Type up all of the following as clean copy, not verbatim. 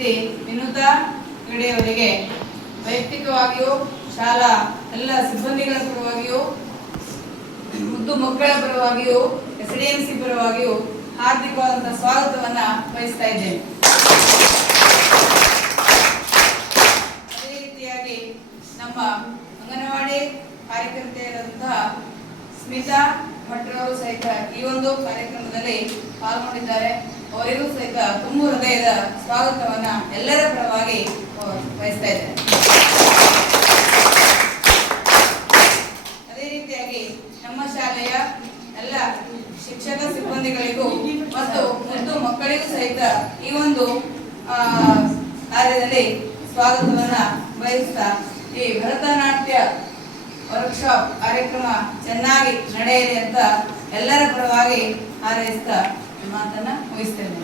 ಶ್ರೀಮತಿ ವಿನುತಾ ಹೆಗಡೆಯವರಿಗೆ ವೈಯಕ್ತಿಕವಾಗಿಯೂ ಶಾಲಾ ಎಲ್ಲ ಸಿಬ್ಬಂದಿಗಳ ಪರವಾಗಿಯೂ ಮುದ್ದು ಮಕ್ಕಳ ಪರವಾಗಿಯೂ SDMC ಪರವಾಗಿಯೂ ಹಾರ್ದಿಕವಾದಂತಹ ಸ್ವಾಗತವನ್ನ ಬಯಸ್ತಾ ಇದ್ದೇನೆ. ಅದೇ ರೀತಿಯಾಗಿ ನಮ್ಮ ಅಂಗನವಾಡಿ ಕಾರ್ಯಕರ್ತೆಯರಾದಂತಹ ಸ್ಮಿತಾ ಭಟ್ರವರು ಸಹಿತ ಈ ಒಂದು ಕಾರ್ಯಕ್ರಮದಲ್ಲಿ ಪಾಲ್ಗೊಂಡಿದ್ದಾರೆ. ಅವರಿಗೂ ಸಹಿತ ತುಂಬು ಹೃದಯದ ಸ್ವಾಗತವನ್ನ ಎಲ್ಲರ ಪರವಾಗಿ ಬಯಸ್ತಾ ಇದ್ದೇನೆ. ಅದೇ ರೀತಿಯಾಗಿ ನಮ್ಮ ಶಾಲೆಯ ಎಲ್ಲ ಶಿಕ್ಷಕ ಸಿಬ್ಬಂದಿಗಳಿಗೂ ಮತ್ತು ಮುದ್ದು ಮಕ್ಕಳಿಗೂ ಸಹಿತ ಈ ಒಂದು ಕಾರ್ಯದಲ್ಲಿ ಸ್ವಾಗತವನ್ನ ಬಯಸ್ತಾ ಈ ಭರತನಾಟ್ಯ ವರ್ಕ್ಶಾಪ್ ಕಾರ್ಯಕ್ರಮ ಚೆನ್ನಾಗಿ ನಡೆಯಲಿ ಅಂತ ಎಲ್ಲರ ಪರವಾಗಿ ಹಾರೈಸ್ತಾ ಮಾತನ್ನ ಮುಗಿಸ್ತೇನೆ.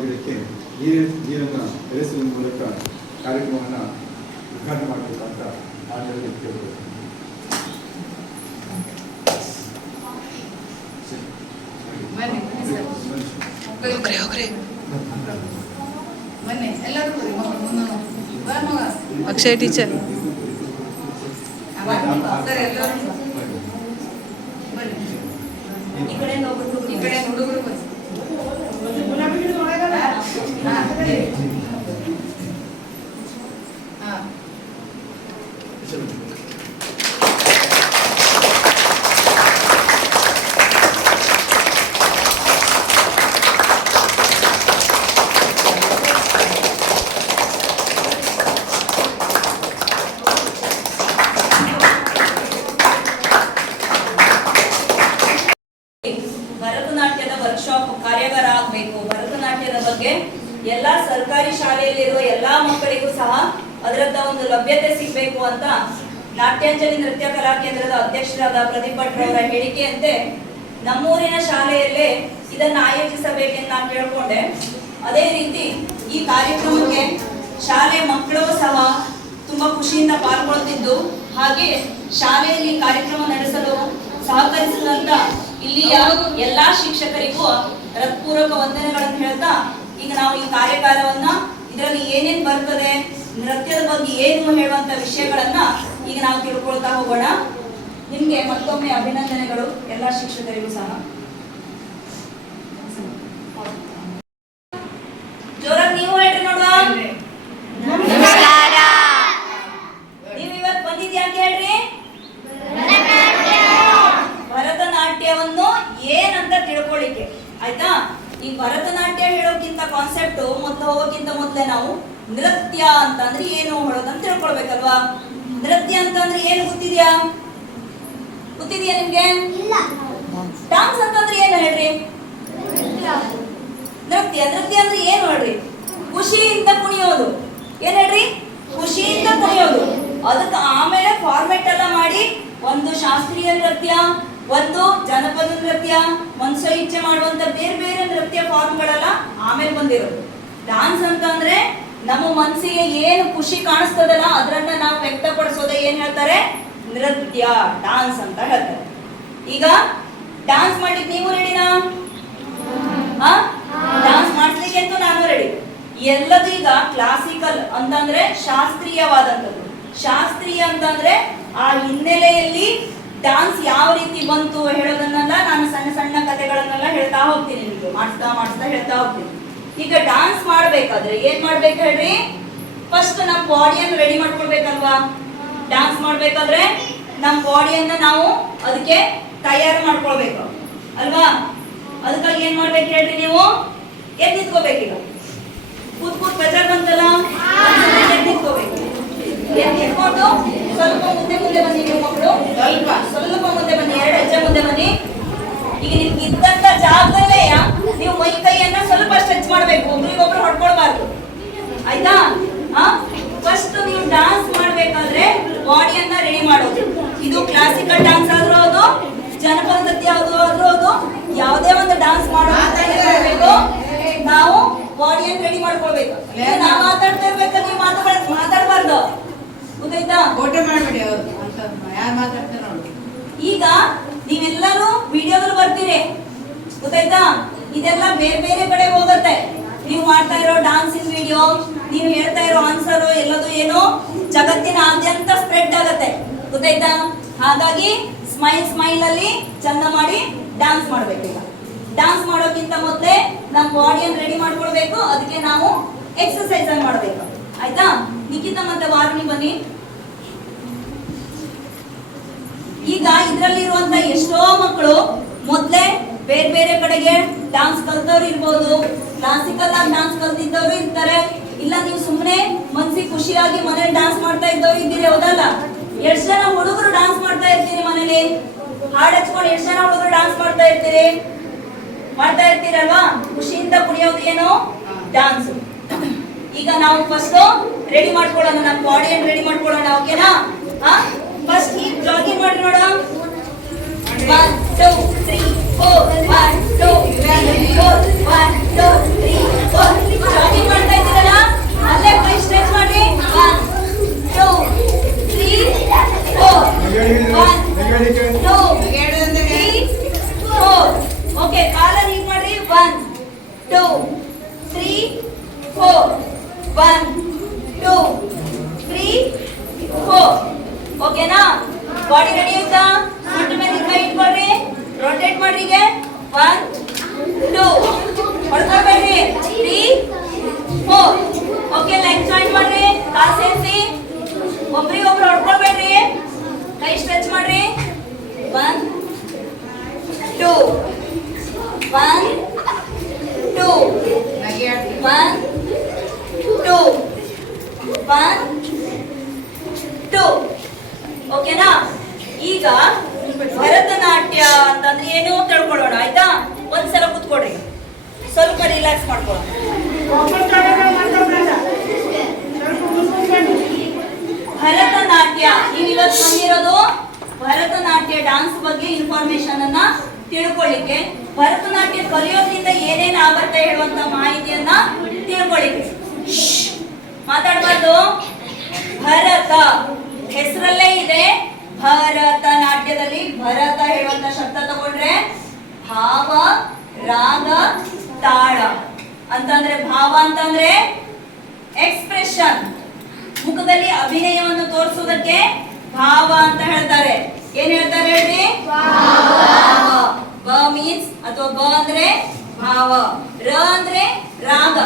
ಗಿಡಕ್ಕೆ ನೀರನ್ನು ಬೆಳೆಸುವ ಮೂಲಕ ಕಾರ್ಯಕ್ರಮವನ್ನು ಉದ್ಘಾಟನೆ ಮಾಡಬೇಕಂತ ಆಡಳಿತ ಕೇಳಬಹುದು. ಅಕ್ಷಯ್ ಟೀಚರ್ ಭರತನಾಟ್ಯದ ವರ್ಕ್ಶಾಪ್ ಕಾರ್ಯಾಗಾರ ಆಗಬೇಕು. ಭರತನಾಟ್ಯದ ಬಗ್ಗೆ ಎಲ್ಲಾ ಸರ್ಕಾರಿ ಶಾಲೆಯಲ್ಲಿರುವ ಎಲ್ಲಾ ಮಕ್ಕಳಿಗೂ ಸಹ ಅದರದ ಒಂದು ಲಭ್ಯತೆ ಸಿಗಬೇಕು ಅಂತ ನಾಟ್ಯಾಂಜಲಿ ನೃತ್ಯ ಕಲಾ ಕೇಂದ್ರದ ಅಧ್ಯಕ್ಷರಾದ ಪ್ರದೀಪ್ ಭಟ್ರವರ ಹೇಳಿಕೆಯಂತೆ ನಮ್ಮೂರಿನ ಶಾಲೆಯಲ್ಲೇ ಇದನ್ನು ಆಯೋಜಿಸಬೇಕೆಂದು ನಾನು ಕೇಳ್ಕೊಂಡೆ. ಅದೇ ರೀತಿ ಈ ಕಾರ್ಯಕ್ರಮಕ್ಕೆ ಶಾಲೆ ಮಕ್ಕಳು ಸಹ ತುಂಬಾ ಖುಷಿಯಿಂದ ಪಾಲ್ಗೊಳ್ತಿದ್ದು, ಹಾಗೆ ಶಾಲೆಯಲ್ಲಿ ಕಾರ್ಯಕ್ರಮ ನಡೆಸಲು ಸಹಕರಿಸಿದಂತ ಇಲ್ಲಿಯ ಎಲ್ಲಾ ಶಿಕ್ಷಕರಿಗೂ ಹೃತ್ಪೂರ್ವಕ ವಂದನೆಗಳನ್ನು ಹೇಳ್ತಾ, ಈಗ ನಾವು ಈ ಕಾರ್ಯಾಗಾರವನ್ನ ಇದರಲ್ಲಿ ಏನೇನ್ ಬರ್ತದೆ, ನೃತ್ಯದ ಬಗ್ಗೆ ಏನು ಹೇಳುವಂತ ವಿಷಯಗಳನ್ನ ಈಗ ನಾವು ತಿಳ್ಕೊಳ್ತಾ ಹೋಗೋಣ. ನಿಮ್ಗೆ ಮತ್ತೊಮ್ಮೆ ಅಭಿನಂದನೆಗಳು ಎಲ್ಲಾ ಶಿಕ್ಷಕರಿಗೂ ಸಹ. ಜೋರಾಗಿ ನೀವು ಹೇಳ್ರಿ ನೋಡುವ. ನಮಸ್ಕಾರ. ನೀವು ಇವತ್ತು ಬಂದಿದ್ಯಾ ಅಂತ ಹೇಳ್ರಿ. ಭರತನಾಟ್ಯವನ್ನು ಏನಂತ ತಿಳ್ಕೊಳ್ಳಿಕ್ಕೆ, ಆಯ್ತಾ? ಈ ಭರತನಾಟ್ಯ ಹೇಳೋಕ್ಕಿಂತ ಕಾನ್ಸೆಪ್ಟ್ ಮೊದಲು ಹೋಗೋಕ್ಕಿಂತ ಮೊದಲೇ ನಾವು ನೃತ್ಯ ಅಂತಂದ್ರೆ ಏನು ಹೇಳೋದಂತ ತಿಳ್ಕೊಳ್ಬೇಕಲ್ವಾ? ನೃತ್ಯ ಅಂತಂದ್ರೆ ಏನು ಗೊತ್ತಿದ್ಯಾ? ಗೊತ್ತಿದ್ಯಾ ನಿಮ್ಗೆ? ಡಾನ್ಸ್ ಅಂತಂದ್ರೆ ಏನು ಹೇಳ್ರಿ? ನೃತ್ಯ ಅಂದ್ರೆ ಏನು ಹೇಳ್ರಿ? ಖುಷಿಯಿಂದ ಕುಣಿಯೋದು. ಏನ್ ಹೇಳ್ರಿ? ಖುಷಿಯಿಂದ ಕುಣಿಯೋದು. ಅದಕ್ಕೆ ಆಮೇಲೆ ಫಾರ್ಮೆಟ್ ಎಲ್ಲ ಮಾಡಿ ಒಂದು ಶಾಸ್ತ್ರೀಯ ನೃತ್ಯ, ಒಂದು ಜನಪದ ನೃತ್ಯ, ಮನಸ ಇಚ್ಛೆ ಮಾಡುವಂತ ಬೇರೆ ಬೇರೆ ನೃತ್ಯ ಫಾರ್ಮ್ಗಳೆಲ್ಲ ಆಮೇಲೆ ಬಂದಿರೋದು. ಡಾನ್ಸ್ ಅಂತ ಅಂದ್ರೆ ನಮ್ಮ ಮನಸ್ಸಿಗೆ ಏನು ಖುಷಿ ಕಾಣಿಸ್ತದಲ್ಲ ಅದನ್ನ ನಾವು ವ್ಯಕ್ತಪಡಿಸೋದೇ ಏನ್ ಹೇಳ್ತಾರೆ? ನೃತ್ಯ, ಡಾನ್ಸ್ ಅಂತ ಹೇಳ್ತಾರೆ. ಈಗ ಡಾನ್ಸ್ ಮಾಡ್ಲಿಕ್ಕೆ ನೀವು ರೆಡಿನಾ? ಡಾನ್ಸ್ ಮಾಡ್ಲಿಕ್ಕೆ ಅಂತೂ ನಾನು ರೆಡಿ. ಎಲ್ಲದೂ ಈಗ ಕ್ಲಾಸಿಕಲ್ ಅಂತಂದ್ರೆ ಶಾಸ್ತ್ರೀಯವಾದಂಥದ್ದು. ಶಾಸ್ತ್ರೀಯ ಅಂತಂದ್ರೆ ಆ ಹಿನ್ನೆಲೆಯಲ್ಲಿ ಡಾನ್ಸ್ ಯಾವ ರೀತಿ ಬಂತು ಹೇಳೋದನ್ನೆಲ್ಲ ನಾನು ಸಣ್ಣ ಸಣ್ಣ ಕಥೆಗಳನ್ನೆಲ್ಲ ಹೇಳ್ತಾ ಹೋಗ್ತೀನಿ, ನಿಮಗೆ ಮಾಡಿಸ್ತಾ ಹೇಳ್ತಾ ಹೋಗ್ತೀನಿ. ಈಗ ಡಾನ್ಸ್ ಮಾಡ್ಬೇಕಾದ್ರೆ ಏನ್ ಮಾಡ್ಬೇಕು ಹೇಳ್ರಿ? ಫಸ್ಟ್ ನಮ್ಮ ಬಾಡಿಯನ್ನು ರೆಡಿ ಮಾಡ್ಕೊಳ್ಬೇಕಲ್ವಾ? ಡಾನ್ಸ್ ಮಾಡ್ಬೇಕಾದ್ರೆ ನಮ್ಮ ಬಾಡಿಯನ್ನ ನಾವು ಅದಕ್ಕೆ ತಯಾರು ಮಾಡ್ಕೊಳ್ಬೇಕು ಅಲ್ವಾ? ಅದಕ್ಕಾಗಿ ಏನ್ ಮಾಡ್ಬೇಕು ಹೇಳ್ರಿ? ನೀವು ಎದ್ದು ನಿಂತ್ಕೋಬೇಕೀಗ. ಕೂತ್ ಬೇಜಾರ್ ಬಂತಲ್ಲ, ಎದ್ದು ನಿಂತ್ಕೋಬೇಕು. ಎದ್ದು ನಿಂತ್ಕೊಂಡು ಸ್ವಲ್ಪ ಮುಂದೆ ಬನ್ನಿ. ನೀವು ಮಕ್ಕಳು ಸ್ವಲ್ಪ ಮುಂದೆ ಬನ್ನಿ, 2 ಹೆಜ್ಜೆ ಮುಂದೆ ಬನ್ನಿ. ಈಗ ನಿಮ್ಗೆ ಇದ್ದಂತ ಜಾಗದಲ್ಲೇ ನೀವು ಮೈ ಕೈಯನ್ನ ಸ್ವಲ್ಪ ಸ್ಟ್ರೆಚ್ ಮಾಡ್ಬೇಕು, ಒಬ್ರಿಗೊಬ್ರು ಹೊಡ್ಕೊಳ್ಬಾರ್ದು, ಆಯ್ತಾ? ಫಸ್ಟ್ ನೀವು ಡಾನ್ಸ್ ಮಾಡ್ಬೇಕಾದ್ರೆ ಬಾಡಿಯನ್ನ ರೆಡಿ ಮಾಡೋದು. ಇದು ಕ್ಲಾಸಿಕಲ್ ಡಾನ್ಸ್ ಆದ್ರೂ ಹೌದು, ಜನಪದ ನೃತ್ಯ ಹೌದು, ಯಾವುದೇ ಒಂದು ಡಾನ್ಸ್ ಮಾಡಬೇಕು, ನಾವು ಬಾಡಿಯನ್ನು ರೆಡಿ ಮಾಡ್ಕೊಳ್ಬೇಕು. ನಾವು ಮಾತಾಡ್ತಾ ಇರ್ಬೇಕಾದ್ರೆ ನೀವು ಮಾತಾಡಬಾರ್ದು, ಗೊತ್ತಾಯ್ತಾ? ಇರೋ ಆನ್ಸರ್ ಎಲ್ಲದು ಏನು ಜಗತ್ತಿನಾದ್ಯಂತ ಸ್ಪ್ರೆಡ್ ಆಗತ್ತೆ, ಗೊತ್ತಾಯ್ತಾ? ಹಾಗಾಗಿ ಸ್ಮೈಲ್ ಅಲ್ಲಿ ಚಂದ ಮಾಡಿ ಡ್ಯಾನ್ಸ್ ಮಾಡ್ಬೇಕು. ಈಗ ಡ್ಯಾನ್ಸ್ ಮಾಡೋಕ್ಕಿಂತ ಮೊದಲೇ ನಮ್ಮ ಬಾಡಿಯನ್ನು ರೆಡಿ ಮಾಡ್ಕೊಳ್ಬೇಕು. ಅದಕ್ಕೆ ನಾವು ಎಕ್ಸರ್ಸೈಸ್ ಮಾಡಬೇಕು, ಆಯ್ತಾ? ನಿಖಿತಾ ಮತ್ತೆ ವಾರ್ನಿ ಬನ್ನಿ. ಈಗ ಇದರಲ್ಲಿರುವಂತ ಎಷ್ಟೋ ಮಕ್ಕಳು ಮೊದಲೇ ಬೇರೆ ಬೇರೆ ಕಡೆಗೆ ಡ್ಯಾನ್ಸ್ ಕಲ್ತವ್ರು ಇರ್ಬೋದು, ಕ್ಲಾಸಿಕಲ್ ಆಗಿ ಡ್ಯಾನ್ಸ್ ಕಲ್ತಿದ್ದವರು ಇರ್ತಾರೆ, ಇಲ್ಲ ನೀವು ಸುಮ್ಮನೆ ಮನ್ಸಿಗೆ ಖುಷಿಯಾಗಿ ಮನೇಲಿ ಡ್ಯಾನ್ಸ್ ಮಾಡ್ತಾ ಇದ್ದವ್ರು ಇದ್ದೀರಿ, ಹೌದಲ್ಲ? ಎಷ್ಟು ಜನ ಹುಡುಗರು ಡ್ಯಾನ್ಸ್ ಮಾಡ್ತಾ ಇರ್ತೀರಿ ಮನೇಲಿ? ಹಾಡು ಹಚ್ಕೊಂಡು ಎಷ್ಟು ಜನ ಹುಡುಗರು ಡ್ಯಾನ್ಸ್ ಮಾಡ್ತಾ ಇರ್ತೀರಲ್ವಾ? ಖುಷಿಯಿಂದ ಕುಣಿಯೋದು ಏನು? ಡ್ಯಾನ್ಸ್. ಈಗ ನಾವು ಫಸ್ಟ್ ರೆಡಿ ಮಾಡ್ಕೊಳ್ಳೋಣ, ನಮ್ಮ ಬಾಡಿಯನ್ನು ರೆಡಿ ಮಾಡ್ಕೊಳ್ಳೋಣ, ಓಕೆನಾ? ಫಸ್ಟ್ ಈಗ ಜಾಗಿಂಗ್ ಮಾಡಿ ನೋಡ. 1 2 3 4 1 2 3 4 1 2 3 4 ಜಾಗಿಂಗ್ ಮಾಡ್ತಾ ಇದ್ದೀರಲ್ಲ, ಅಲ್ಲೇ ಕೈ ಸ್ಟ್ರೆಚ್ ಮಾಡಿ. 1 2 3 4 1 2 3 4 ಓಕೆ. ಕಾಲನ್ನ ಹೀಗೆ ಮಾಡಿ. 1 2 3 4 1 2 3 4 ಓಕೆನಾ? ಬಾಡಿ ರೆಡಿ ಆಯ್ತಾ? ಸೊಂಟ ಮೇಲೆ ಕೈ ಇಟ್ಕೊಳ್ರಿ, ರೊಟೇಟ್ ಮಾಡ್ರಿ. 1 2 ಹೊಡ್ಕೊಳ್ಬೇಡ್ರಿ. 3 4 ಓಕೆ. ಲೆಗ್ ಜಾಯಿಂಟ್ ಮಾಡ್ರಿ, ಕಾಲ್ ಸೇರಿಸಿ, ಒಬ್ರಿಗೊಬ್ರು ಹೊಡ್ಕೊಳ್ಬೇಡ್ರಿ, ಕೈ ಸ್ಟ್ರೆಚ್ ಮಾಡ್ರಿ. 1 2 1 2 1 2 1 2 ಓಕೆನಾ? ಈಗ ಭರತನಾಟ್ಯ ಅಂತಂದ್ರೆ ಏನು ತಿಳ್ಕೊಳ್ಳೋಣ, ಆಯ್ತಾ? ಒಂದ್ಸಲ ಕೂತ್ಕೊಡ್ರಿ, ಸ್ವಲ್ಪ ರಿಲ್ಯಾಕ್ಸ್ ಮಾಡ್ಕೊಳ್ಳೋಣ. ಭರತನಾಟ್ಯ, ನೀವು ಇವತ್ತು ಬಂದಿರೋದು ಭರತನಾಟ್ಯ ಡ್ಯಾನ್ಸ್ ಬಗ್ಗೆ ಇನ್ಫಾರ್ಮೇಶನ್ ಅನ್ನ ತಿಳ್ಕೊಳ್ಳಿಕ್ಕೆ, ಭರತನಾಟ್ಯ ಕಲಿಯೋದ್ರಿಂದ ಏನೇನು ಆಗತ್ತೆ ಹೇಳುವಂತ ಮಾಹಿತಿಯನ್ನ ತಿಳ್ಕೊಳ್ಳಿಕ್ಕೆ. ಮಾತಾಡಬಾರ್ದು. ಭರತ ಹೆಸರಲ್ಲೇ ಇದೆ, ಭರತನಾಟ್ಯದಲ್ಲಿ ಭರತ ಹೇಳುವಂತ ಶಬ್ದ ತಗೊಂಡ್ರೆ ಭಾವ, ರಾಗ, ತಾಳ ಅಂತಂದ್ರೆ, ಭಾವ ಅಂತಂದ್ರೆ ಎಕ್ಸ್ಪ್ರೆಷನ್, ಮುಖದಲ್ಲಿ ಅಭಿನಯವನ್ನು ತೋರಿಸುವುದಕ್ಕೆ ಭಾವ ಅಂತ ಹೇಳ್ತಾರೆ. ಏನ್ ಹೇಳ್ತಾರೆ ಹೇಳ್ರಿ? ಬ ಮೀನ್ಸ್ ಅಥವಾ ಬ ಅಂದ್ರೆ ಭಾವ, ರ ಅಂದ್ರೆ ರಾಗ.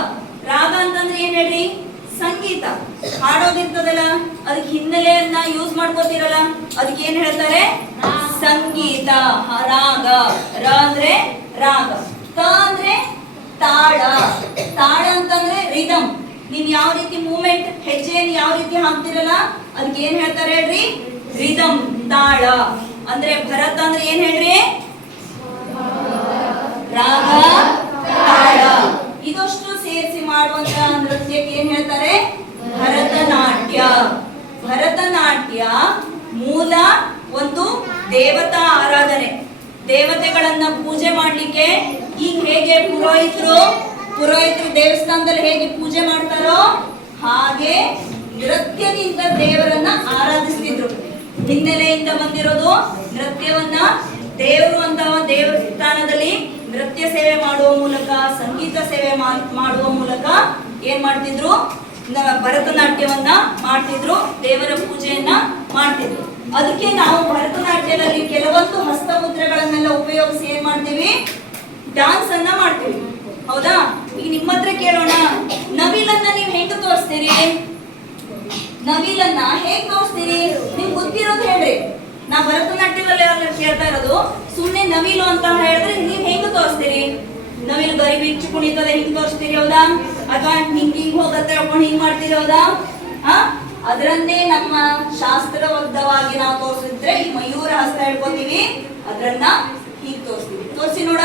ರಾಗ ಅಂತಂದ್ರೆ ಏನ್ ಹೇಳ್ರಿ? ಸಂಗೀತ. ಹಾಡೋದಿರ್ತದಲ್ಲ, ಅದಕ್ಕೆ ಹಿನ್ನೆಲೆಯನ್ನ ಯೂಸ್ ಮಾಡ್ಕೋತಿರಲ್ಲ, ಅದಕ್ಕೆ ಏನ್ ಹೇಳ್ತಾರೆ? ಸಂಗೀತ. ರಾಗ, ರ ಅಂದ್ರೆ ರಾಗ, ತ ಅಂದ್ರೆ ತಾಳ. ತಾಳ ಅಂತಂದ್ರೆ ರಿದಮ್. ನೀವ್ ಯಾವ ರೀತಿ ಮೂವ್ಮೆಂಟ್, ಹೆಜ್ಜೆಯನ್ನು ಯಾವ ರೀತಿ ಹಾಕ್ತಿರಲ್ಲ, ಅದಕ್ಕೆ ಏನ್ ಹೇಳ್ತಾರೆ ಹೇಳ್ರಿ? ರಿದಮ್, ತಾಳ. ಅಂದ್ರೆ ಭರತ ಅಂದ್ರೆ ಏನ್ ಹೇಳ್ರಿ? ರಾಗ, ತಾಳ. ಇದಷ್ಟು ಸೇರಿಸಿ ಮಾಡುವಂತ ನೃತ್ಯಕ್ಕೆ ಏನ್ ಹೇಳ್ತಾರೆ? ಭರತನಾಟ್ಯ. ಭರತನಾಟ್ಯ ಮೂಲ ಒಂದು ದೇವತಾ ಆರಾಧನೆ, ದೇವತೆಗಳನ್ನ ಪೂಜೆ ಮಾಡ್ಲಿಕ್ಕೆ. ಈಗ ಹೇಗೆ ಪುರೋಹಿತರು ದೇವಸ್ಥಾನದಲ್ಲಿ ಹೇಗೆ ಪೂಜೆ ಮಾಡ್ತಾರೋ ಹಾಗೆ ನೃತ್ಯದಿಂದ ದೇವರನ್ನ ಆರಾಧಿಸ್ತಿದ್ರು. ಹಿನ್ನೆಲೆಯಿಂದ ಬಂದಿರೋದು ನೃತ್ಯವನ್ನ. ದೇವರು ಅಥವಾ ದೇವಸ್ಥಾನದಲ್ಲಿ ನೃತ್ಯ ಸೇವೆ ಮಾಡುವ ಮೂಲಕ, ಸಂಗೀತ ಸೇವೆ ಮಾಡುವ ಮೂಲಕ ಏನ್ ಮಾಡ್ತಿದ್ರು? ಭರತನಾಟ್ಯವನ್ನ ಮಾಡ್ತಿದ್ರು, ದೇವರ ಪೂಜೆಯನ್ನ ಮಾಡ್ತಿದ್ರು. ಅದಕ್ಕೆ ನಾವು ಭರತನಾಟ್ಯದಲ್ಲಿ ಕೆಲವೊಂದು ಹಸ್ತಮುದ್ರೆಗಳನ್ನೆಲ್ಲ ಉಪಯೋಗಿಸಿ ಏನ್ ಮಾಡ್ತೀವಿ? ಡ್ಯಾನ್ಸ್ ಅನ್ನ ಮಾಡ್ತೀವಿ, ಹೌದಾ? ಈಗ ನಿಮ್ಮ ಹತ್ರ ಕೇಳೋಣ, ನವಿಲನ್ನ ನೀವು ಹೆಂಗ್ ತೋರಿಸ್ತೀರಿ? ನವಿಲನ್ನ ಹೇಗ್ ತೋರಿಸ್ತೀರಿ? ನಿಮ್ಗೆ ಗೊತ್ತಿರೋದು ಹೇಳ್ರಿ. ನಾ ಭರತನಾಟ್ಯದಲ್ಲಿ ಕೇಳ್ತಾ ಇರೋದು, ಸುಮ್ನೆ ನವಿಲು ಅಂತ ಹೇಳಿದ್ರೆ ನೀವ್ ಹೆಂಗ್ ತೋರಿಸ್ತೀರಿ? ನವಿಲು ಗರಿ ಬಿಚ್ಚು ಕುಣಿತದೆ, ಹಿಂಗ್ ತೋರಿಸ್ತೀರಿ, ಹೌದಾ? ಅಥವಾ ಹಿಂಗ್ ಹೋಗತ್ತೆ ಹೇಳ್ಕೊಂಡು ಹಿಂಗ್ ಮಾಡ್ತೀರಿ, ಹೌದಾ? ಅದರನ್ನೇ ನಮ್ಮ ಶಾಸ್ತ್ರಬದ್ಧವಾಗಿ ನಾವು ತೋರಿಸಿದ್ರೆ ಈ ಮಯೂರ ಹಸ್ತ ಹೇಳ್ಕೊತೀವಿ, ಅದನ್ನ ಹೀಗ್ ತೋರಿಸ್ತೀವಿ. ತೋರಿಸಿ ನೋಡ,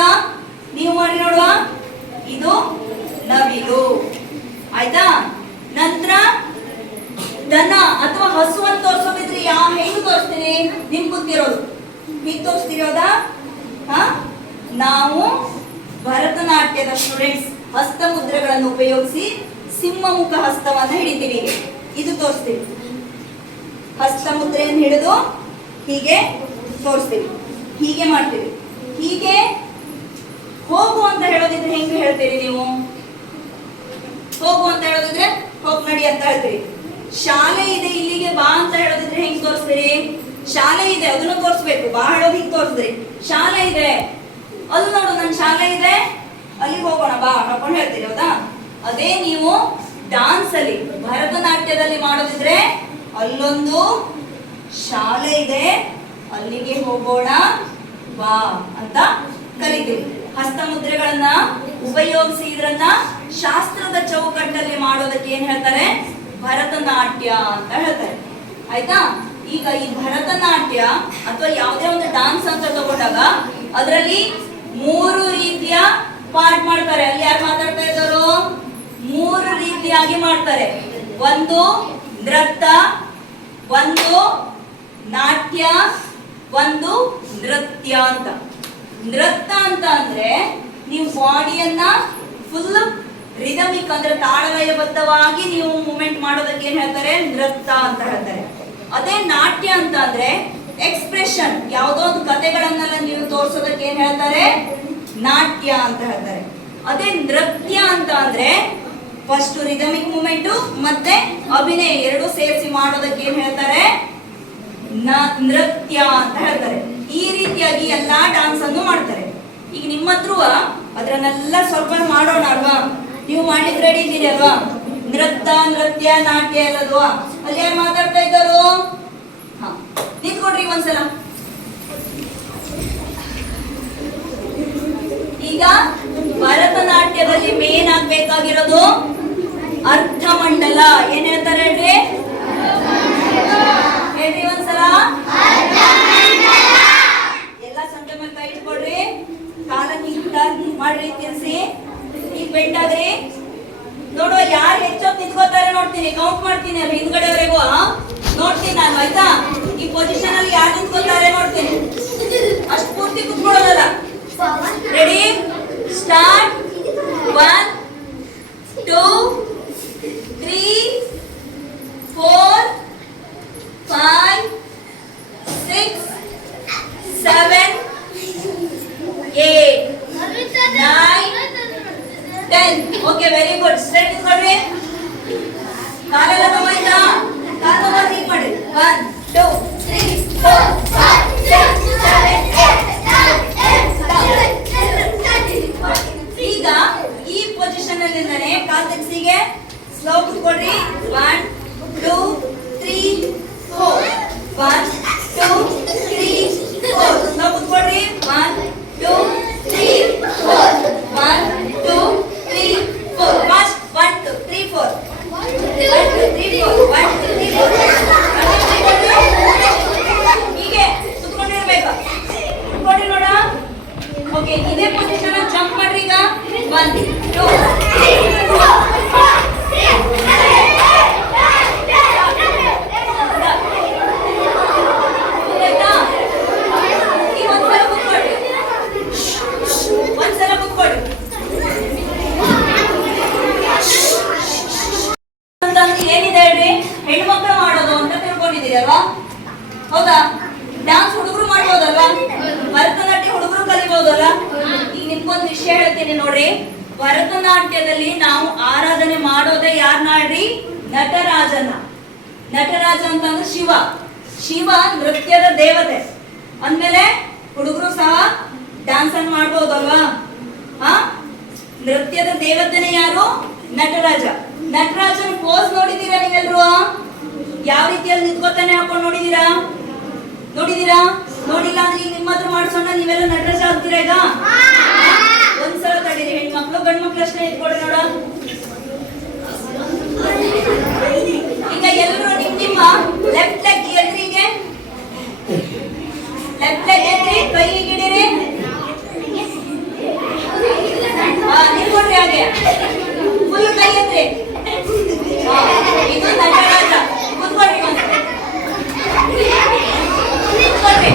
ನೀವು ಮಾಡಿ ನೋಡುವ. ಇದು ನವಿಲು, ಆಯ್ತಾ? ನಂತರ ದನ ಅಥವಾ ಹಸು ಅಂತ ತೋರಿಸೋದಿದ್ರೆ ಹೆಂಗ್ ತೋರಿಸ್ತೀರಿ? ನಿಮ್ಗೆ ಗೊತ್ತಿರೋದು ಹೀಗ್ ತೋರಿಸ್ತೀರಿ, ಹೌದಾ? ನಾವು ಭರತನಾಟ್ಯದ ಸ್ಟೂಡೆಂಟ್ಸ್ ಹಸ್ತಮುದ್ರೆಗಳನ್ನು ಉಪಯೋಗಿಸಿ ಸಿಂಹಮುಖ ಹಸ್ತವನ್ನ ಹಿಡಿತೀವಿ. ಇದು ತೋರಿಸ್ತೀವಿ, ಹಸ್ತಮುದ್ರೆಯನ್ನು ಹಿಡಿದು ಹೀಗೆ ತೋರಿಸ್ತೀವಿ, ಹೀಗೆ ಮಾಡ್ತೀವಿ. ಹೀಗೆ ಹೋಗು ಅಂತ ಹೇಳೋದಿದ್ರೆ ಹೆಂಗ್ ಹೇಳ್ತೀರಿ ನೀವು? ಹೋಗು ಅಂತ ಹೇಳೋದಿದ್ರೆ ಹೋಗ್ ನಡಿ ಅಂತ ಹೇಳ್ತೀರಿ. ಶಾಲೆ ಇದೆ ಇಲ್ಲಿಗೆ ಬಾ ಅಂತ ಹೇಳೋದಿದ್ರೆ ಹೆಂಗ್ ತೋರಿಸ್ತೀರಿ? ಶಾಲೆ ಇದೆ ಅದನ್ನು ತೋರಿಸ್ಬೇಕು, ಬಾ ಹೇಳೋದು ಹಿಂಗ್ ತೋರಿಸ್ತೀರಿ. ಶಾಲೆ ಇದೆ ಅಲ್ಲಿ ನೋಡು ನನ್ನ ಶಾಲೆ ಇದೆ ಅಲ್ಲಿಗೆ ಹೋಗೋಣ ಬಾ ಹಾಕೊಂಡು ಹೇಳ್ತೀರಿ, ಹೌದಾ? ಅದೇ ನೀವು ಡಾನ್ಸ್ ಅಲ್ಲಿ ಭರತನಾಟ್ಯದಲ್ಲಿ ಮಾಡೋದಿದ್ರೆ ಅಲ್ಲೊಂದು ಶಾಲೆ ಇದೆ ಅಲ್ಲಿಗೆ ಹೋಗೋಣ ಬಾ ಅಂತ ಕರಿತೀವಿ. ಹಸ್ತಮುದ್ರೆಗಳನ್ನ ಉಪಯೋಗಿಸಿ ಇದನ್ನ ಶಾಸ್ತ್ರದ ಚೌಕಟ್ಟಲ್ಲಿ ಮಾಡೋದಕ್ಕೆ ಏನ್ ಹೇಳ್ತಾರೆ? ಭರತನಾಟ್ಯ ಅಂತ ಹೇಳ್ತಾರೆ. ಆಯ್ತಾ? ಈಗ ಈ ಭರತನಾಟ್ಯ ಅಥವಾ ಯಾವುದೇ ಒಂದು ಡಾನ್ಸ್ ಅಂತ ತಗೊಂಡಾಗ ಅದರಲ್ಲಿ 3 ರೀತಿಯ ಪಾರ್ಟ್ ಮಾಡ್ತಾರೆ. ಅಲ್ಲಿ ಯಾರು ಮಾತಾಡ್ತಾ ಇದ್ದಾರೋ? 3 ರೀತಿಯಾಗಿ ಮಾಡ್ತಾರೆ. ಒಂದು ನೃತ್ಯ, ಒಂದು ನಾಟ್ಯ, ಒಂದು ನೃತ್ಯ ಅಂತ. ನೃತ್ಯ ಅಂತ ಅಂದ್ರೆ ನೀವು ಬಾಡಿಯನ್ನ ಫುಲ್ ರಿದಮಿಕ್ ಅಂದ್ರೆ ತಾಳಲಯಬದ್ಧವಾಗಿ ನೀವು ಮೂವ್ಮೆಂಟ್ ಮಾಡೋದಕ್ಕೆ ಏನ್ ಹೇಳ್ತಾರೆ? ನೃತ್ಯ ಅಂತ ಹೇಳ್ತಾರೆ. ಅದೇ ನಾಟ್ಯ ಅಂತ ಅಂದ್ರೆ ಎಕ್ಸ್ಪ್ರೆಷನ್, ಯಾವುದೋ ಒಂದು ಕಥೆಗಳನ್ನೆಲ್ಲ ನೀವು ತೋರಿಸೋದಕ್ಕೆ ಏನ್ ಹೇಳ್ತಾರೆ? ನಾಟ್ಯ ಅಂತ ಹೇಳ್ತಾರೆ. ಅದೇ ನೃತ್ಯ ಅಂತ ಅಂದ್ರೆ ಫಸ್ಟ್ ರಿದಮಿಕ್ ಮೂವ್ಮೆಂಟ್ ಮತ್ತೆ ಅಭಿನಯ ಎರಡು ಸೇರಿಸಿ ಮಾಡೋದಕ್ಕೆ ಏನ್ ಹೇಳ್ತಾರೆ? ನೃತ್ಯ ಅಂತ ಹೇಳ್ತಾರೆ. ಈ ರೀತಿಯಾಗಿ ಎಲ್ಲಾ ಡಾನ್ಸ್ ಅನ್ನು ಮಾಡ್ತಾರೆ. ಈಗ ನಿಮ್ಮ ಹತ್ರ ಅದನ್ನೆಲ್ಲ ಸ್ವಲ್ಪ ಮಾಡೋಣ ಅಲ್ವಾ? ನೀವು ಮಾಡ್ಲಿಕ್ಕೆ ರೆಡಿ ಇದ್ದೀರಿ ಅಲ್ವಾ? ನೃತ್ಯ ನಾಟ್ಯ ಎಲ್ಲದವಾ? ಅಲ್ಲಿ ಯಾರು ಮಾತಾಡ್ತಾ ಇದ್ದಾರೋ? ಹಾ, ನಿಂತ್ಕೊಡ್ರಿ ಒಂದ್ಸಲ. ಈಗ ಭರತನಾಟ್ಯದಲ್ಲಿ ಮೇನ್ ಆಗ್ಬೇಕಾಗಿರೋದು ಅರ್ಥಮಂಡಲ. ಏನ್ ಹೇಳ್ತಾರೆ ಹೇಳ್ರಿ? ಹೇಳ್ರಿ ಒಂದ್ಸಲ. ಎಲ್ಲ ಸಂಖ್ಯೆ ಮೇಲೆ ಕೈ ಇಟ್ಕೊಡ್ರಿ, ಕಾಲಕ್ಕೆ ಮಾಡ್ರಿ, ತಿರ್ಸಿ ಈಗ ಬೆಂಡಾಗ್ರಿ. ನೋಡುವ ಯಾರು ಹೆಚ್ಚೊತ್ತು ನಿಂತ್ಕೋತಾರೆ ನೋಡ್ತೀನಿ, ಕೌಂಟ್ ಮಾಡ್ತೀನಿ ಅಲ್ಲಿ ಹಿಂದ್ಗಡೆವರೆಗೂ ನೋಡ್ತೀನಿ ನಾನು, ಆಯ್ತಾ? ಈ ಪೊಸಿಷನ್ ಅಲ್ಲಿ ಯಾರು ನಿಂತ್ಕೋತಾರೆ ನೋಡ್ತೀನಿ. ಅಷ್ಟು ಪೂರ್ತಿ ಕುತ್ಕೊಳ್ಳೋದಲ್ಲ. Ready, start. 1 2 3 4 5 6 7 8 9 10. Okay, very good. Straight ನಿಂತ್ಕೊಳ್ರಿ. ಕಾಲೆಲ್ಲ ನೋವಾಯ್ತಾ? ಕಾಲು ನೋವು ಹೀಗೆ ಮಾಡಿ. 1 2 3 4 5 6 7 8. ಈಗ ಈ ಪೊಸಿಷನ್ ಅಲ್ಲಿಂದಾನೆ ಕಾಲು ತೆಗ್ಸಿಗೆ ಸ್ಲೋ ಕೂತ್ಕೊಳ್ರಿ. 1 2 3 4 1 2 3 4. ಸ್ಲೋ ಕೂತ್ಕೊಳ್ರಿ. 1 2 3 4 1 2 3 4. ಫಾಸ್ಟ್. 1 2 3 4 1 2 3 4 1 2 3 4. ಹೀಗೆ ಕುತ್ಕೊಂಡಿರ್ಬೇಕು. ಕುತ್ಕೊಂಡ್ರಿ ನೋಡ. ಓಕೆ, ಇದೇ ಪೊಸಿಷನ್ ಅಲ್ಲಿ ಜಂಪ್ ಮಾಡ್ರಿ. ಈಗ 1 2 3 4 5 6 7 ಒಂದ್ಸಲ ಕುತ್ಕೊಳ್ಳಿ. ಏನಿದೆ ಹೇಳ್ರಿ? ಹೆಣ್ಮಕ್ಳು ಮಾಡೋದು ಅಂತ ತಿಳ್ಕೊಂಡಿದ್ದೀರಿ ಅಲ್ವಾ? ಹೌದಾ? ಡಾನ್ಸ್ ಹುಡುಗರು ಮಾಡ್ಬೋದಲ್ವಾ? ಭರತನಾಟ್ಯ ಹುಡುಗರು ಕಲಿಬಹುದಲ್ಲ? ಈಗ ನಿಮ್ಗೊಂದು ವಿಷಯ ಹೇಳ್ತೀನಿ ನೋಡ್ರಿ. ಭರತನಾಟ್ಯದಲ್ಲಿ ನಾವು ಆರಾಧನೆ ಮಾಡೋದೇ ಯಾರನ್ನ ಹೇಳ್ರಿ? ನಟರಾಜನ. ನಟರಾಜ ಅಂತಂದ್ರೆ ಶಿವ. ಶಿವ ನೃತ್ಯದ ದೇವತೆ ಅಂದ್ಮೇಲೆ ಹುಡುಗರು ಸಹ ಡ್ಯಾನ್ಸ್ ಅನ್ನು ಮಾಡ್ಬೋದಲ್ವಾ? ನೃತ್ಯದ ದೇವತೆನೇ ಯಾರು? ನಟರಾಜ. ನಟರಾಜನ ಪೋಸ್ ನೋಡಿದೀರಾ ನೀವೆಲ್ರು? ಯಾವ ರೀತಿಯಲ್ಲಿ ನಿಂತ್ಕೋತಾನೆ ಹಾಕೊಂಡು ನೋಡಿದೀರಾ? ನೋಡಿದೀರಾ? ನೋಡಿಲ್ಲ ಅಂದ್ರೆ ಈಗ ನಿಮ್ಮ ಹತ್ರ ಮಾಡ್ಸೋಣ, ನೀವೆಲ್ಲ ನಟರಾಜ ಆಗ್ತೀರಾ ಈಗ? ಒಂದ್ಸಲ ತಡೀರಿ. ಹೆಣ್ಮಕ್ಳು ಗಂಡು ಮಕ್ಳು ಅಷ್ಟೇ ಇಟ್ಕೊಡ್ರಿ ನೋಡ. ಈಗ ಎಲ್ಲರೂ ನಿಮ್ಮ ಲೆಫ್ಟ್ ಲೆಗ್ ಎದ್ರಿಗೆ, ಲೆಫ್ಟ್ ಲೆಗ್ ಎದ್ರಿ, ಕೈ ಹಿಡಿರಿ. ನಿಂತ್ಕೊಡ್ರಿ. ಹಾಗೆ ಫುಲ್ ಕೈ ಎದ್ರಿ. ಇದು ನಟರಾಜ. ಕೂತ್ಕೊಳ್ರಿ. ಕೂತ್ಕೊಳ್ರಿ.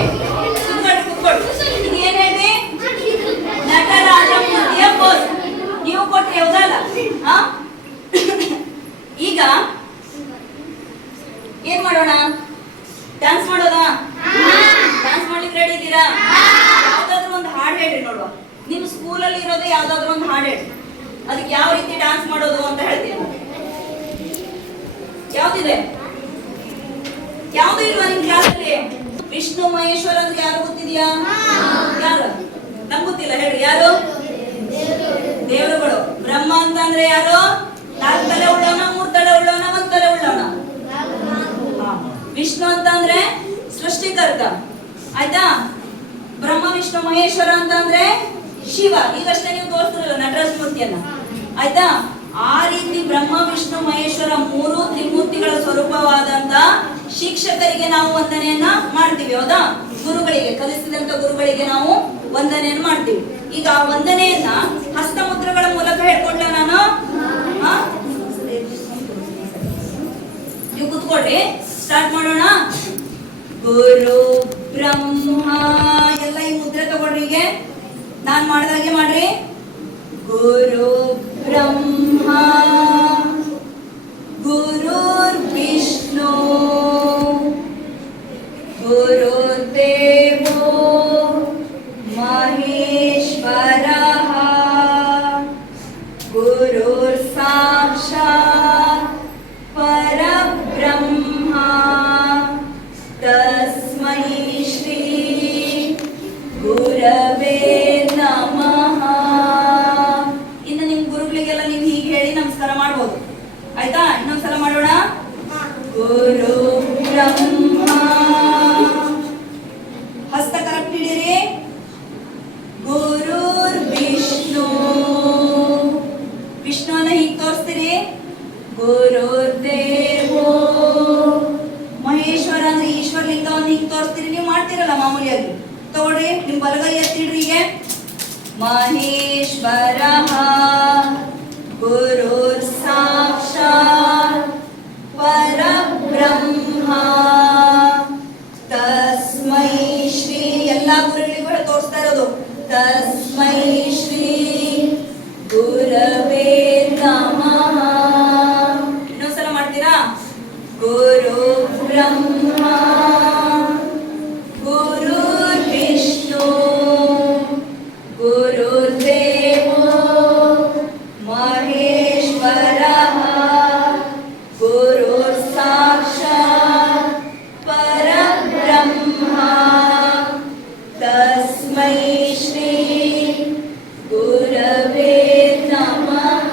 ಇದು ಏನ್ ಹೇಳ್ರಿ? ನಟರಾಜ ಮೂರ್ತಿಯ ಪೋಸ್ ನೀವು ಕೊಟ್ರಿ, ಹೌದಲ್ಲ? ಈಗ ಏನ್ ಮಾಡೋಣ? ಡ್ಯಾನ್ಸ್ ಮಾಡೋದಾ? ಡ್ಯಾನ್ಸ್ ಮಾಡ್ಲಿಕ್ಕೆ ರೆಡಿ ಇದ್ದೀರಾ? ಯಾವ್ದಾದ್ರು ಒಂದು ಹಾಡು ಹೇಳ್ರಿ ನೋಡುವ. ನಿಮ್ ಸ್ಕೂಲಲ್ಲಿ ಇರೋದು ಯಾವ್ದಾದ್ರು ಒಂದು ಹಾಡು ಹೇಳ್ರಿ. ಅದಕ್ಕೆ ಯಾವ ರೀತಿ ಡ್ಯಾನ್ಸ್ ಮಾಡೋದು ಅಂತ ಹೇಳ್ತೀನಿ. ಯಾವ್ದಿದೆ? ಯಾವ್ದು ಇಲ್ವಾ ನಿಮ್ ಕ್ಲಾಸಲ್ಲಿ? ವಿಷ್ಣು ಮಹೇಶ್ವರ ಅಂದ್ರೆ ಯಾರು ಗೊತ್ತಿದ್ಯಾ? ಯಾರು? ನಮ್ಗೆ ಗೊತ್ತಿಲ್ಲ, ಹೇಳಿ ಯಾರು? ದೇವರುಗಳು. ಬ್ರಹ್ಮ ಅಂತ ಅಂದ್ರೆ ಯಾರು? 4 ತಲೆ ಉಳ್ಳವನ, 3 ತಲೆ ಉಳ್ಳವನ, 1 ತಲೆ ಉಳ್ಳವನ? ವಿಷ್ಣು ಅಂತ ಅಂದ್ರೆ ಸೃಷ್ಟಿಕರ್ತ, ಆಯ್ತಾ? ಬ್ರಹ್ಮ ವಿಷ್ಣು ಮಹೇಶ್ವರ ಅಂತ ಅಂದ್ರೆ ಶಿವ. ಈಗಷ್ಟೇ ನೀವು ತೋರಿಸ್ತಿರಲ್ಲ ನಟರಾಜ ಮೂರ್ತಿಯನ್ನ, ಆಯ್ತಾ? ಆ ರೀತಿ ಬ್ರಹ್ಮ ವಿಷ್ಣು ಮಹೇಶ್ವರ 3 ತ್ರಿಮೂರ್ತಿಗಳ ಸ್ವರೂಪವಾದಂತ ಶಿಕ್ಷಕರಿಗೆ ನಾವು ವಂದನೆಯನ್ನ ಮಾಡ್ತೀವಿ, ಹೌದಾ? ಗುರುಗಳಿಗೆ, ಕಲಿಸಿದಂತ ಗುರುಗಳಿಗೆ ನಾವು ವಂದನೆಯನ್ನು ಮಾಡ್ತೀವಿ. ಈಗ ಆ ವಂದನೆಯನ್ನ ಹಸ್ತಮುದ್ರಗಳ ಮೂಲಕ ಹೇಳ್ಕೊಡ್ಲ ನಾನು? ನೀವು ಕೂತ್ಕೊಳ್ರಿ, ಸ್ಟಾರ್ಟ್ ಮಾಡೋಣ. ಗುರು ಬ್ರಹ್ಮ, ಎಲ್ಲ ಈ ಮುದ್ರೆ ತಗೊಳ್ರಿ. ಹೀಗೆ ನಾನ್ ಮಾಡ್ದಾಗೆ ಮಾಡ್ರಿ. ಗುರು ಬ್ರಹ್ಮ ಗುರುರ್ ವಿಷ್ಣು ಗುರುರ್ದೇವೋ ಮಹೇಶ್ವರಃ ಗುರುರ್ ಸಾಕ್ಷಾತ್ ಪರಬ್ರಹ್ಮ ತಸ್ಮೈ ಶ್ರೀ ಗುರವೇ ನಮಃ. ಇನ್ನು ನಿಮ್ ಗುರುಗಳಿಗೆಲ್ಲ ನೀವು ಹೀಗೆ ಹೇಳಿ ನಮಸ್ಕಾರ ಮಾಡ್ಬೋದು, ಆಯ್ತಾ? ಇನ್ನೊಂದ್ಸಲ ಮಾಡೋಣ. ಗುರು ಬ್ರಹ್ಮ, ಹಸ್ತ ಕರೆಕ್ಟ್ ಹಿಡೀರಿ. ಗುರುರ್ ವಿಷ್ಣು, ವಿಷ್ಣುವನ್ನ ಹೀಗೆ ತೋರಿಸ್ತೀರಿ. ಗುರುರ್ ದೇವೋ, ಮಹೇಶ್ವರ ಅಂದ್ರೆ ಈಶ್ವರ ಲಿಂಗವನ್ನು ಹೀಗೆ ತೋರಿಸ್ತೀರಿ. ನೀವು ಮಾಡ್ತೀರಲ್ಲ ಮಾಮೂಲಿಯಾಗಿ, ತಗೊಳ್ರಿ ನಿಮ್ ಬಲಗೈ ಎತ್ತಿಡ್ರಿ. ಹೀಗೆ ಮಹೇಶ್ವರಃ ಗುರುರ್ ಸಾಕ್ಷಾತ್ ಪರಬ್ರಹ್ಮ ತಸ್ಮೈ ಶ್ರೀ. ಎಲ್ಲಾ ಗುರುಗಳಿಗೂ ತೋರಿಸ್ತಾ ಇರೋದು ತಸ್ಮೈ ಶ್ರೀ ಗುರವೇ ನಮಃ. ಇನ್ನೊಂದ್ಸಲ ಮಾಡ್ತೀರಾ? ಗುರು ಬ್ರಹ್ಮ ಗುರುರ್ ವಿಷ್ಣು ಗುರುರ್ದೇವೋ ಮಹೇಶ್ವರಃ ಗುರುರ್ ಸಾಕ್ಷಾತ್ ಪರಬ್ರಹ್ಮ ತಸ್ಮೈ ಶ್ರೀ ಗುರವೇ ನಮಃ.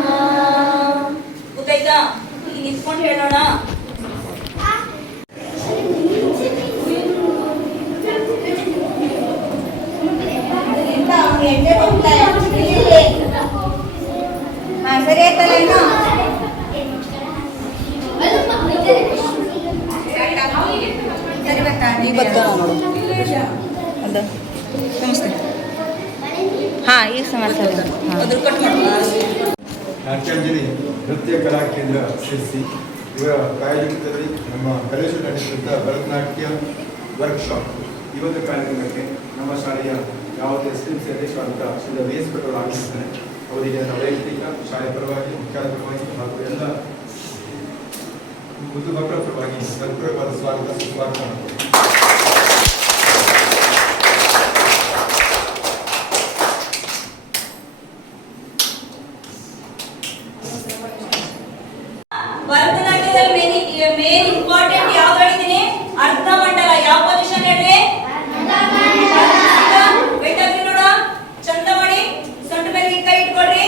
ಗೊತ್ತಾಯ್ತಾ? ಈಗ ನಿಂತ್ಕೊಂಡು ಹೇಳೋಣ. ಸರಿ ಆಯ್ತಲ್ಲ? ಇನ್ನು ನಮಸ್ತೆ. ಹಾ, ಈಗ ಸಮಾಚಾರ. ಅದ್ರ ಕಟ್ ಮಾಡೋಣ. ನಾಟ್ಯಾಂಜಲಿ ನೃತ್ಯ ಕಲಾ ಕೇಂದ್ರ ಸೇರಿಸಿ ಇವರ ಪ್ರಾಯೋಜಕದಲ್ಲಿ ನಮ್ಮ ಕಲೇಶ ನಡೆಸಿದ ಭರತನಾಟ್ಯ ವರ್ಕ್ಶಾಪ್ ಈ ಒಂದು ಕಾರ್ಯಕ್ರಮಕ್ಕೆ ನಮ್ಮ ಶಾಲೆಯ ಯಾವುದೇ ಎಸ್ಎಲ್ಸಿ ಅಧ್ಯಕ್ಷರಾದಂಥ ಶ್ರೀ ವಿ.ಎಸ್. ಭಟ್ ಆಗಿರ್ತಾರೆ. ಅವರಿಗೆ ನನ್ನ ವೈಯಕ್ತಿಕ ಶಾಲೆಯ ಪರವಾಗಿ, ಮುಖ್ಯಾಧ್ಯಾಪಕರ ಪರವಾಗಿ ಹಾಗೂ ಎಲ್ಲ ಮುದ್ದು ಮಕ್ಕಳ ಪರವಾಗಿ ಹೃತ್ಪೂರ್ವಕವಾದ ಸ್ವಾಗತ ಸುಸ್ವಾಗತ ಮಾಡ್ತೀನಿ. ಭರತನಾಟ್ಯದಲ್ಲಿ ಮೇನ್ ಇಂಪಾರ್ಟೆಂಟ್ ಯಾವ್ದು ಹೇಳಿದೀನಿ? ಅರ್ಧ ಮಂಡಲ. ಯಾವ ಪೊಸಿಷನ್ ಹೇಳ್ರಿ? ಬೆಟ್ಟಾಗ್ರಿ ನೋಡ, ಚಂದ ಮಾಡಿ. ಸೊಂಟ ಮೇಲೆ ಕೈ ಇಟ್ಕೊಳ್ರಿ.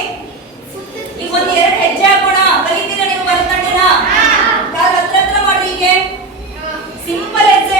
ಈಗ 1-2 ಹೆಜ್ಜೆ ಹಾಕೋಣ. ಕಲಿತೀರಾ ನೀವು ಭರತನಾಟ್ಯನ? ಕಾಲ್ ಹತ್ರ ಮಾಡ್ರಿ. ಹೀಗೆ ಸಿಂಪಲ್ ಹೆಜ್ಜೆ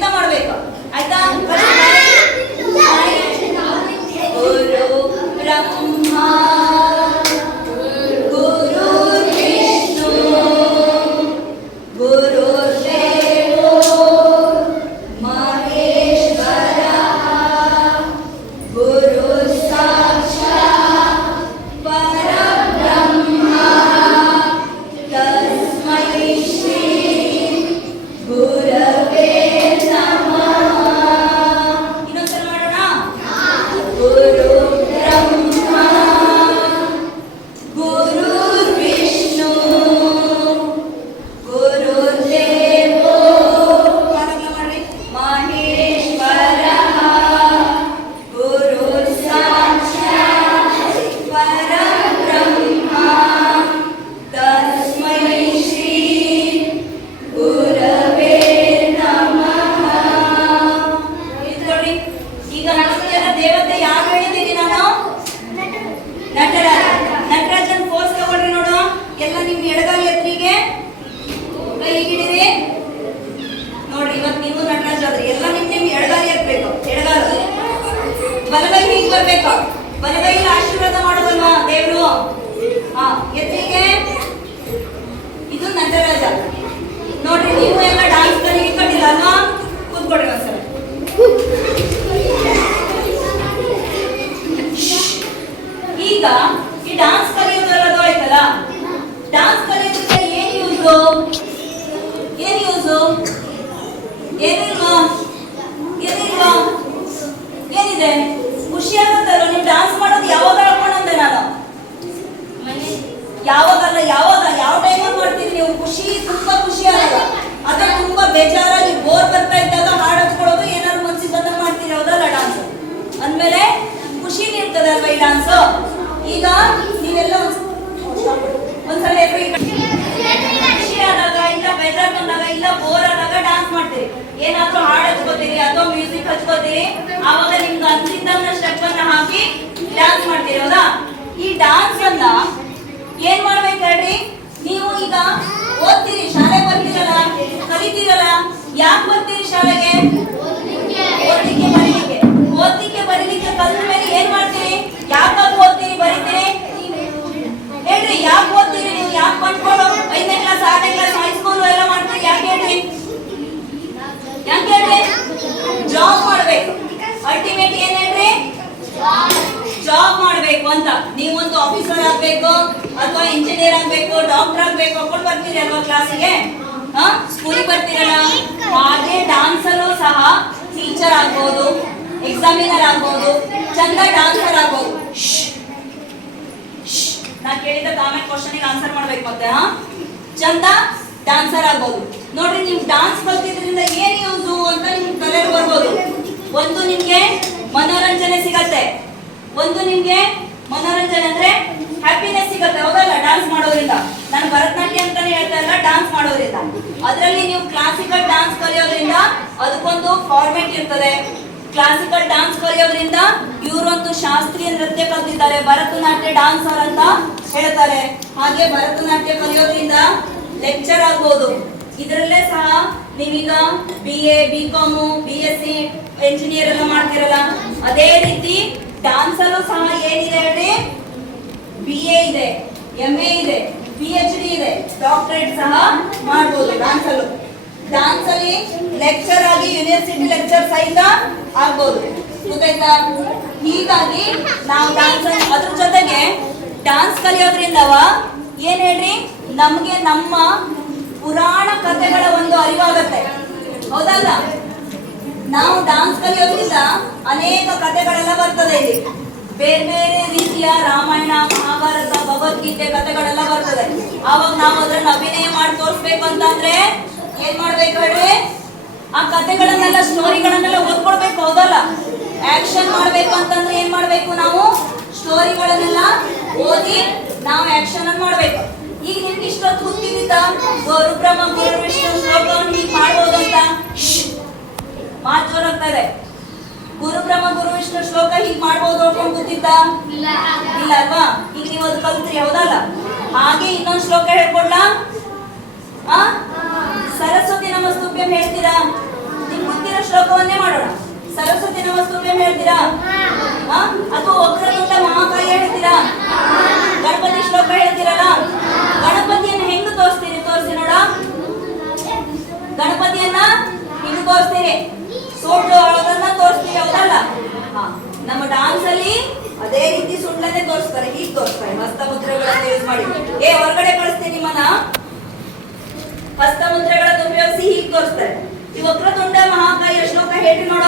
ಅಂತ ಮಾಡ್ಬೇಕು ಆಯ್ತಾ? ಗುರು ಬ್ರಹ್ಮ ಗುರು ವಿಷ್ಣು ಗುರುದೇವೋ ಮಹೇಶ್ವರ ಗುರು ಸಾಕ್ಷಾತ್ ಪರಬ್ರಹ್ಮ ತಸ್ಮೈ ಶ್ರೀ ಗುರವೇ ನಮಃ. ಇನ್ನೊಂದ್ಸಲ ಮಾಡೋಣ. ಗುರು ಬ್ರಹ್ಮ ಗುರು ವಿಷ್ಣು ಗುರುದೇವೋ ಮಹೇಶ್ವರ ಗುರು ಸಾಕ್ಷಾತ್ ಪರಬ್ರಹ್ಮ ತಸ್ಮೈ ಶ್ರೀ ಗುರವೇ ನಮಃ. ಇದ್ಕೊಳ್ಳಿ. ಈಗ ನೃತ್ಯದ ದೇವತೆ ಯಾರು ಹೇಳಿದ್ದೀನಿ ನಾನು? ನಟರಾಜ. ನಟರಾಜನ್ ಪೋಸ್ ತಗೊಳ್ರಿ ನೋಡು. ಎಲ್ಲ ನಿಮ್ ಎಡಗಾಲ ಎತ್ತರಿಗೆ ಕೈ ಹಿಡಿರಿ ನೋಡ್ರಿ. ಇವತ್ತು ನೀವು ನಟರಾಜ್ ಆದ್ರಿ. ಎಲ್ಲ ನಿಮ್ ಎಡಗಾಲ ಎತ್ತಬೇಕು. ಎಡಗಾಲ ಬಲಗೈ ಹೀಗೆ ಬರ್ಬೇಕು. ಬಲಗೈಯಲ್ಲಿ ಆಶೀರ್ವಾದ ಮಾಡೋದಲ್ವಾ ದೇವ್ರು? ಹಾ, ಎತ್ತರಿಗೆ. ಇದು ನಟರಾಜ ನೋಡ್ರಿ. ನೀವು ಎಲ್ಲ ಡಾನ್ಸ್ ಕಲಿಲಿಕ್ಕಿಲ್ಲ ಅಲ್ವಾ? ಕೂತ್ಕೊಡ್ರಿ ಒಂದ್ಸಲ. ಈಗ ಈ ಡಾನ್ಸ್ ಕಲಿಯೋದ್ರಲ್ಲದು ಆಯ್ತಲ್ಲ, ಡಾನ್ಸ್ ಕಲಿಯೋದಕ್ಕೆ ಏನ್ ಯೂಸು? ಏನ್ ಯೂಸು? ಏನಿಲ್ವಾ? ಏನಿಲ್ವಾ? ಏನಿದೆ? ಖುಷಿ ಆಗುತ್ತಲ್ವ? ನೀವು ಡಾನ್ಸ್ ಮಾಡೋದು ಯಾವಾಗ ಹೇಳ್ಕೊಂಡೆ ನಾನು? ಯಾವಾಗಲ್ಲ, ಯಾವಾಗ ಯಾವ ಟೈಮಲ್ಲಿ ಮಾಡ್ತೀರಿ ನೀವು? ಖುಷಿ, ತುಂಬಾ ಖುಷಿ ಆದಾಗ ಅಥವಾ ತುಂಬಾ ಬೇಜಾರಾಗಿ ಬೋರ್ ಬರ್ತಾ ಇದ್ದಾಗ ಹಾಡು ಹಚ್ಕೊಳ್ಳೋದು, ಏನಾದ್ರು ಮನ್ಸಿಗೆ ಬಂದಾಗ ಮಾಡ್ತೀರಿ, ಹೌದಲ್ಲ? ಡಾನ್ಸ್ ಅಂದ್ಮೇಲೆ ಖುಷಿ ನೀಡ್ತದೆ ಅಲ್ವಾ ಈ ಡಾನ್ಸ್? ಈಗ ನೀವೆಲ್ಲ ಒಂದ್ಸಲ ಖುಷಿ ಆದಾಗ, ಇಲ್ಲ ಬೇಜಾರ್ ಬಂದಾಗ, ಇಲ್ಲ ಬೋರ್ ಆದಾಗ ಡಾನ್ಸ್ ಮಾಡ್ತೀರಿ. ಏನಾದ್ರೂ ಹಾಡು ಹಚ್ಕೋತೀರಿ ಅಥವಾ ಮ್ಯೂಸಿಕ್ ಹಚ್ಕೋತೀರಿ. ಆವಾಗ ನಿಮ್ಗೆ ಅನ್ಸಿದ್ದಂತ ಸ್ಟೆಪ್ ಅನ್ನ ಹಾಕಿ ಡಾನ್ಸ್ ಮಾಡ್ತೀರಿ, ಹೌದಾ? ಈ ಡಾನ್ಸ್ ಅನ್ನ ಏನ್ ಮಾಡ್ಬೇಕು ಹೇಳ್ರಿ? ನೀವು ಈಗ ಓದ್ತೀರಿ, ಶಾಲೆಗೆ ಬರ್ತೀರಲ್ಲ, ಕಲಿತೀರಲ್ಲ. ಯಾಕೆ ಬರ್ತೀರಿ ಶಾಲೆಗೆ? ಓದ್ಲಿಕ್ಕೆ ಬರೀಲಿಕ್ಕೆ. ಓದ್ಲಿಕ್ಕೆ ಬರೀಲಿಕ್ಕೆ ಕಲ್ತ ಮೇಲೆ ಏನ್ ಮಾಡ್ತೀರಿ? ಯಾಕಾಗ ಓದ್ತೀರಿ, ಬರೀತೀರಿ? ಹೇಳ್ರಿ, ಯಾಕೆ ಓದ್ತೀರಿ ನೀವು? ಯಾಕೆ ಬಂದ್ಕೊಂಡು 5ನೇ ಕ್ಲಾಸ್ 6ನೇ ಕ್ಲಾಸ್ ಹೈಸ್ಕೂಲ್ ಎಲ್ಲ ಮಾಡ್ತೀರಿ? ಯಾಕೆ ಹೇಳ್ರಿ? ಯಾಕೆ ಹೇಳ್ರಿ? ಜಾಬ್ ಮಾಡ್ಬೇಕು. ಅಲ್ಟಿಮೇಟ್ ಏನ್ ಹೇಳ್ರಿ? ಜಾಬ್ ಮಾಡ್ಬೇಕು ಅಂತ. ನೀವೊಂದು ಆಫೀಸರ್ ಆಗ್ಬೇಕು ಅಥವಾ ಇಂಜಿನಿಯರ್ ಆಗ್ಬೇಕು, ಡಾಕ್ಟರ್ ಆಗ್ಬೇಕು ಅನ್ಕೊಂಡು ಬರ್ತೀರಿ ಅಲ್ವಾ ಕ್ಲಾಸಿಗೆ? ಸ್ಕೂಲಿಗೆ ಬರ್ತೀರಲ್ಲ. ಹಾಗೆ ಡಾನ್ಸ್ ಅಲ್ಲೂ ಸಹ ಟೀಚರ್ ಆಗ್ಬೋದು, ಎಕ್ಸಾಮಿನರ್ ಆಗ್ಬೋದು, ಚಂದ ಡಾನ್ಸರ್ ಆಗ್ಬೋದು. ನಾ ಕೇಳಿದ ಕಾಮೆಂಟ್ ಕ್ವಶನ್ಗೆ ಆನ್ಸರ್ ಮಾಡ್ಬೇಕು ಮತ್ತೆ. ಚಂದ ಡಾನ್ಸರ್ ಆಗ್ಬೋದು. ನೋಡ್ರಿ, ನೀವು ಡಾನ್ಸ್ ಕಲ್ತಿದ್ರಿಂದ ಏನ್ ಯೂಸು ಅಂತ ನಿಮ್ಗೆ ತಲೆಗೆ ಬರ್ಬೋದು. ಒಂದು, ನಿಮ್ಗೆ ಮನೋರಂಜನೆ ಸಿಗತ್ತೆ. ಒಂದು, ನಿಮ್ಗೆ ಮನೋರಂಜನೆ ಅಂದ್ರೆ ಹ್ಯಾಪಿನೆಸ್ ಸಿಗತ್ತೆ, ಹೌದಲ್ಲ? ಡಾನ್ಸ್ ಮಾಡೋದ್ರಿಂದ. ನಾನು ಭರತನಾಟ್ಯ ಅಂತಾನೆ ಹೇಳ್ತಾ ಇಲ್ಲ, ಡಾನ್ಸ್ ಮಾಡೋದ್ರಿಂದ. ಅದರಲ್ಲಿ ನೀವು ಕ್ಲಾಸಿಕಲ್ ಡಾನ್ಸ್ ಕಲಿಯೋದ್ರಿಂದ ಅದಕ್ಕೊಂದು ಫಾರ್ಮೆಟ್ ಇರ್ತದೆ. ಕ್ಲಾಸಿಕಲ್ ಡಾನ್ಸ್ ಕಲಿಯೋದ್ರಿಂದ ಇವರೊಂದು ಶಾಸ್ತ್ರೀಯ ನೃತ್ಯ ಕಲ್ತಿದ್ದಾರೆ, ಭರತನಾಟ್ಯ ಡಾನ್ಸರ್ ಅಂತ ಹೇಳ್ತಾರೆ. ಹಾಗೆ ಭರತನಾಟ್ಯ ಕಲಿಯೋದ್ರಿಂದ ಲೆಕ್ಚರ್ ಆಗ್ಬೋದು. ಇದರಲ್ಲೇ ಸಹ ನೀವೀಗ BA, BCom, BSc, ಎಂಜಿನಿಯರ್ ಎಲ್ಲ ಮಾಡ್ತಿರಲ್ಲ, ಅದೇ ರೀತಿ ಡಾನ್ಸ್ ಅಲ್ಲೂ ಸಹ ಏನಿದೆ ಹೇಳಿ? BA ಇದೆ, MA ಇದೆ, PhD ಇದೆ, ಡಾಕ್ಟರೇಟ್ ಸಹ ಮಾಡ್ಬೋದು ಡಾನ್ಸ್ ಅಲ್ಲೂ. ಡಾನ್ಸ್ ಅಲ್ಲಿ ಲೆಕ್ಚರ್ ಆಗಿ ಯೂನಿವರ್ಸಿಟಿ ಲೆಕ್ಚರ್ ಸಹಿತ ಆಗ್ಬೋದು, ಗೊತ್ತಾಯ್ತಾ? ಹೀಗಾಗಿ ನಾವು ಡಾನ್ಸ್ ಅದ್ರ ಜೊತೆಗೆ ಡಾನ್ಸ್ ಕಲಿಯೋದ್ರಿಂದವ ಏನ್ ಹೇಳ್ರಿ? ನಮ್ಗೆ ನಮ್ಮ ಪುರಾಣ ಕಥೆಗಳ ಒಂದು ಅರಿವಾಗತ್ತೆ, ಹೌದಲ್ಲ? ನಾವು ಡಾನ್ಸ್ ಕಲಿಯೋದ್ರಿಂದ ಅನೇಕ ಕಥೆಗಳೆಲ್ಲ ಬರ್ತದೆ ಇಲ್ಲಿ. ಬೇರೆ ಬೇರೆ ರೀತಿಯ ರಾಮಾಯಣ, ಮಹಾಭಾರತ, ಭಗವದ್ಗೀತೆ ಕಥೆಗಳೆಲ್ಲ ಬರ್ತದೆ. ಆವಾಗ ನಾವು ಅದ್ರಲ್ಲಿ ಅಭಿನಯ ಮಾಡಿ ತೋರಿಸ್ಬೇಕು ಅಂತಂದ್ರೆ ಏನ್ ಮಾಡ್ಬೇಕು ಹೇಳ್ರಿ? ಆ ಕಥೆಗಳನ್ನೆಲ್ಲ, ಸ್ಟೋರಿಗಳನ್ನೆಲ್ಲ ಓದ್ಕೊಡ್ಬೇಕು, ಹೌದಲ್ಲ? ಆಕ್ಷನ್ ಮಾಡ್ಬೇಕು ಅಂತಂದ್ರೆ ಏನ್ ಮಾಡ್ಬೇಕು? ನಾವು ಸ್ಟೋರಿಗಳನ್ನೆಲ್ಲ ಓದಿ ನಾವು ಆಕ್ಷನ್ ಅನ್ನು ಮಾಡ್ಬೇಕು. ಈಗ ನಿಮ್ಗೆ ಇಷ್ಟೊತ್ತು ಗೊತ್ತಿದ್ದ ಗುರು ಬ್ರಹ್ಮ ಗುರು ವಿಷ್ಣು ಶ್ಲೋಕವನ್ನು ಹೀಗೆ ಮಾಡ್ಬೋದು ಅಂತ ಮಾತು ಜೋರಾಗ್ತಾ ಇದೆ. ಗುರು ಬ್ರಹ್ಮ ಗುರು ವಿಷ್ಣು ಶ್ಲೋಕ ಹೀಗೆ ಮಾಡ್ಬೋದು ಅನ್ಕೊಂಡು ಗೊತ್ತಿದ್ದ? ಇಲ್ಲ ಅಲ್ವಾ? ಈಗ ನೀವು ಅದು ಕಲ್ತ್ರಿ, ಹೌದಲ್ಲ? ಹಾಗೆ ಇನ್ನೊಂದು ಶ್ಲೋಕ ಹೇಳ್ಕೊಡ್ಲಾ? ಸರಸ್ವತಿ ನಮಸ್ತುಭ್ಯಂ ಹೇಳ್ತೀರಾ? ನಿಮ್ಗೆ ಗೊತ್ತಿರೋ ಶ್ಲೋಕವನ್ನೇ ಮಾಡೋಣ. ಸರಸ್ವತಿ ನಮಸ್ತುಭ್ಯಂ ಹೇಳ್ತೀರಾ? ಅಥವಾ ವಕ್ರತುಂಡ ಮಹಾಕಾಯ ಹೇಳ್ತೀರಾ? ಗಣಪತಿ ಶ್ಲೋಕ ಹೇಳ್ತೀರಲ್ಲ? ಗಣಪತಿಯನ್ನು ಹೆಂಗ್ ತೋರಿಸ್ತೀರಿ? ತೋರಿಸಿ ನೋಡ. ಗಣಪತಿಯನ್ನ ಹಿಂಗ್ ತೋರಿಸ್ತೀರಿ, ಸುಳ್ಳು ಅಳೋದನ್ನ ತೋರಿಸ್ತೀರಿ, ಹೌದಲ್ಲ? ನಮ್ಮ ಡಾನ್ಸ್ ಅಲ್ಲಿ ಅದೇ ರೀತಿ ಸುಳ್ಳನ್ನೇ ತೋರಿಸ್ತಾರೆ, ಹೀಗೆ ತೋರಿಸ್ತಾರೆ, ಹಸ್ತಮುದ್ರೆಗಳನ್ನ ಯೂಸ್ ಮಾಡಿ. ಹೊರಗಡೆ ಕಳಿಸ್ತೀನಿ ನಿಮ್ಮನ್ನ, ಹಸ್ತಮುದ್ರೆಗಳನ್ನು ಉಪಯೋಗಿಸಿ ಹೀಗೆ ತೋರಿಸ್ತಾರೆ. ಈ ವಕ್ರತುಂಡ ಮಹಾಕಾಯ ಶ್ಲೋಕ ಹೇಳಿ ನೋಡ.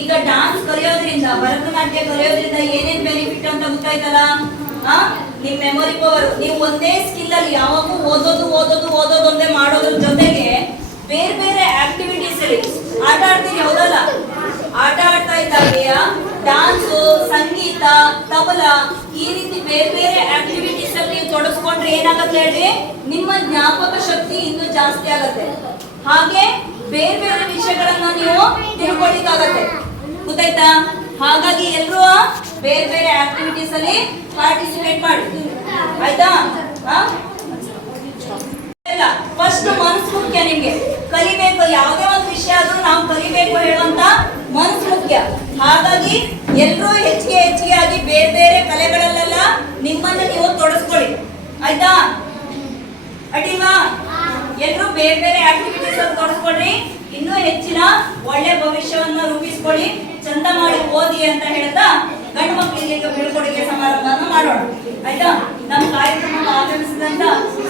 ಈಗ ಡಾನ್ಸ್ ಕಲಿಯೋದ್ರಿಂದ, ಭರತನಾಟ್ಯ ಕಲಿಯೋದ್ರಿಂದ ಏನೇನ್ ಬೆನಿಫಿಟ್ ಅಂತ ಗೊತ್ತಾಯ್ತಲ್ಲ? ನಿಮ್ ಮೆಮೊರಿ ಪವರ್. ನೀವು ಒಂದೇ ಸ್ಕಿಲ್ ಅಲ್ಲಿ ಯಾವಾಗೂ ಓದೋದು ಒಂದೇ ಮಾಡೋದ್ರ ಜೊತೆಗೆ ಬೇರೆ ಬೇರೆ ಆಕ್ಟಿವಿಟೀಸ್ ಅಲ್ಲಿ ಆಟ ಆಡ್ತೀರಿ, ಹೌದಲ್ಲ? ಆಟ ಆಡ್ತಾ ಇದ್ದಾಗ ಡಾನ್ಸ್, ಸಂಗೀತ, ತಬಲಾ ಈ ರೀತಿ ಬೇರೆ ಬೇರೆ ಆಕ್ಟಿವಿಟೀಸ್ ಅಲ್ಲಿ ನೀವು ತೊಡಸ್ಕೊಂಡ್ರೆ ಏನಾಗತ್ತೆ ಹೇಳಿ? ನಿಮ್ಮ ಜ್ಞಾಪಕ ಶಕ್ತಿ ಇನ್ನೂ ಜಾಸ್ತಿ ಆಗತ್ತೆ. ಹಾಗೆ ಬೇರೆ ಬೇರೆ ವಿಷಯಗಳನ್ನ ನೀವು ತಿಳ್ಕೊಳ್ಳಿಕ್ಕಾಗತ್ತೆ, ಗೊತ್ತಾಯ್ತಾ? ಹಾಗಾಗಿ ಎಲ್ಲರೂ ಬೇರೆ ಬೇರೆ ಆಕ್ಟಿವಿಟೀಸ್ ಅಲ್ಲಿ ಪಾರ್ಟಿಸಿಪೇಟ್ ಮಾಡಿ, ಆಯ್ತಾ? ಫಸ್ಟ್ ಮನಸ್ಸು ಮುಖ್ಯ. ನಿಮ್ಗೆ ಕಲಿಬೇಕು, ಯಾವುದೇ ಒಂದು ವಿಷಯ ಆದ್ರೂ ನಾವು ಕಲಿಬೇಕು ಹೇಳುವಂತ ಮನಸ್ಸು ಮುಖ್ಯ. ಹಾಗಾಗಿ ಎಲ್ಲರೂ ಹೆಚ್ಚಿಗೆ ಆಗಿ ಬೇರೆ ಬೇರೆ ಕಲೆಗಳಲ್ಲೆಲ್ಲ ನಿಮ್ಮನ್ನ ನೀವು ತೊಡಸ್ಕೊಳ್ಳಿ, ಆಯ್ತಾ? ಅಡ್ಡಿಲ್ವಾ? ಎಲ್ಲರೂ ಬೇರೆ ಬೇರೆ ಆಕ್ಟಿವಿಟೀಸ್ ಅಲ್ಲಿ ತೊಡಸ್ಕೊಳ್ರಿ. ಇನ್ನೂ ಹೆಚ್ಚಿನ ಒಳ್ಳೆ ಭವಿಷ್ಯವನ್ನ ರೂಪಿಸ್ಕೊಳ್ಳಿ, ಚಂದ ಮಾಡಿ ಓದಿ ಅಂತ ಹೇಳ್ತಾ ಗಂಡು ಮಕ್ಕಳಿಗೆ ಬೀಳ್ಕೊಡುಗೆ ಸಮಾರಂಭವನ್ನು ಮಾಡೋಣ, ಆಯ್ತಾ? ನಮ್ಮ ಕಾರ್ಯಕ್ರಮಕ್ಕೆ ಆಗಮಿಸಿದಂತ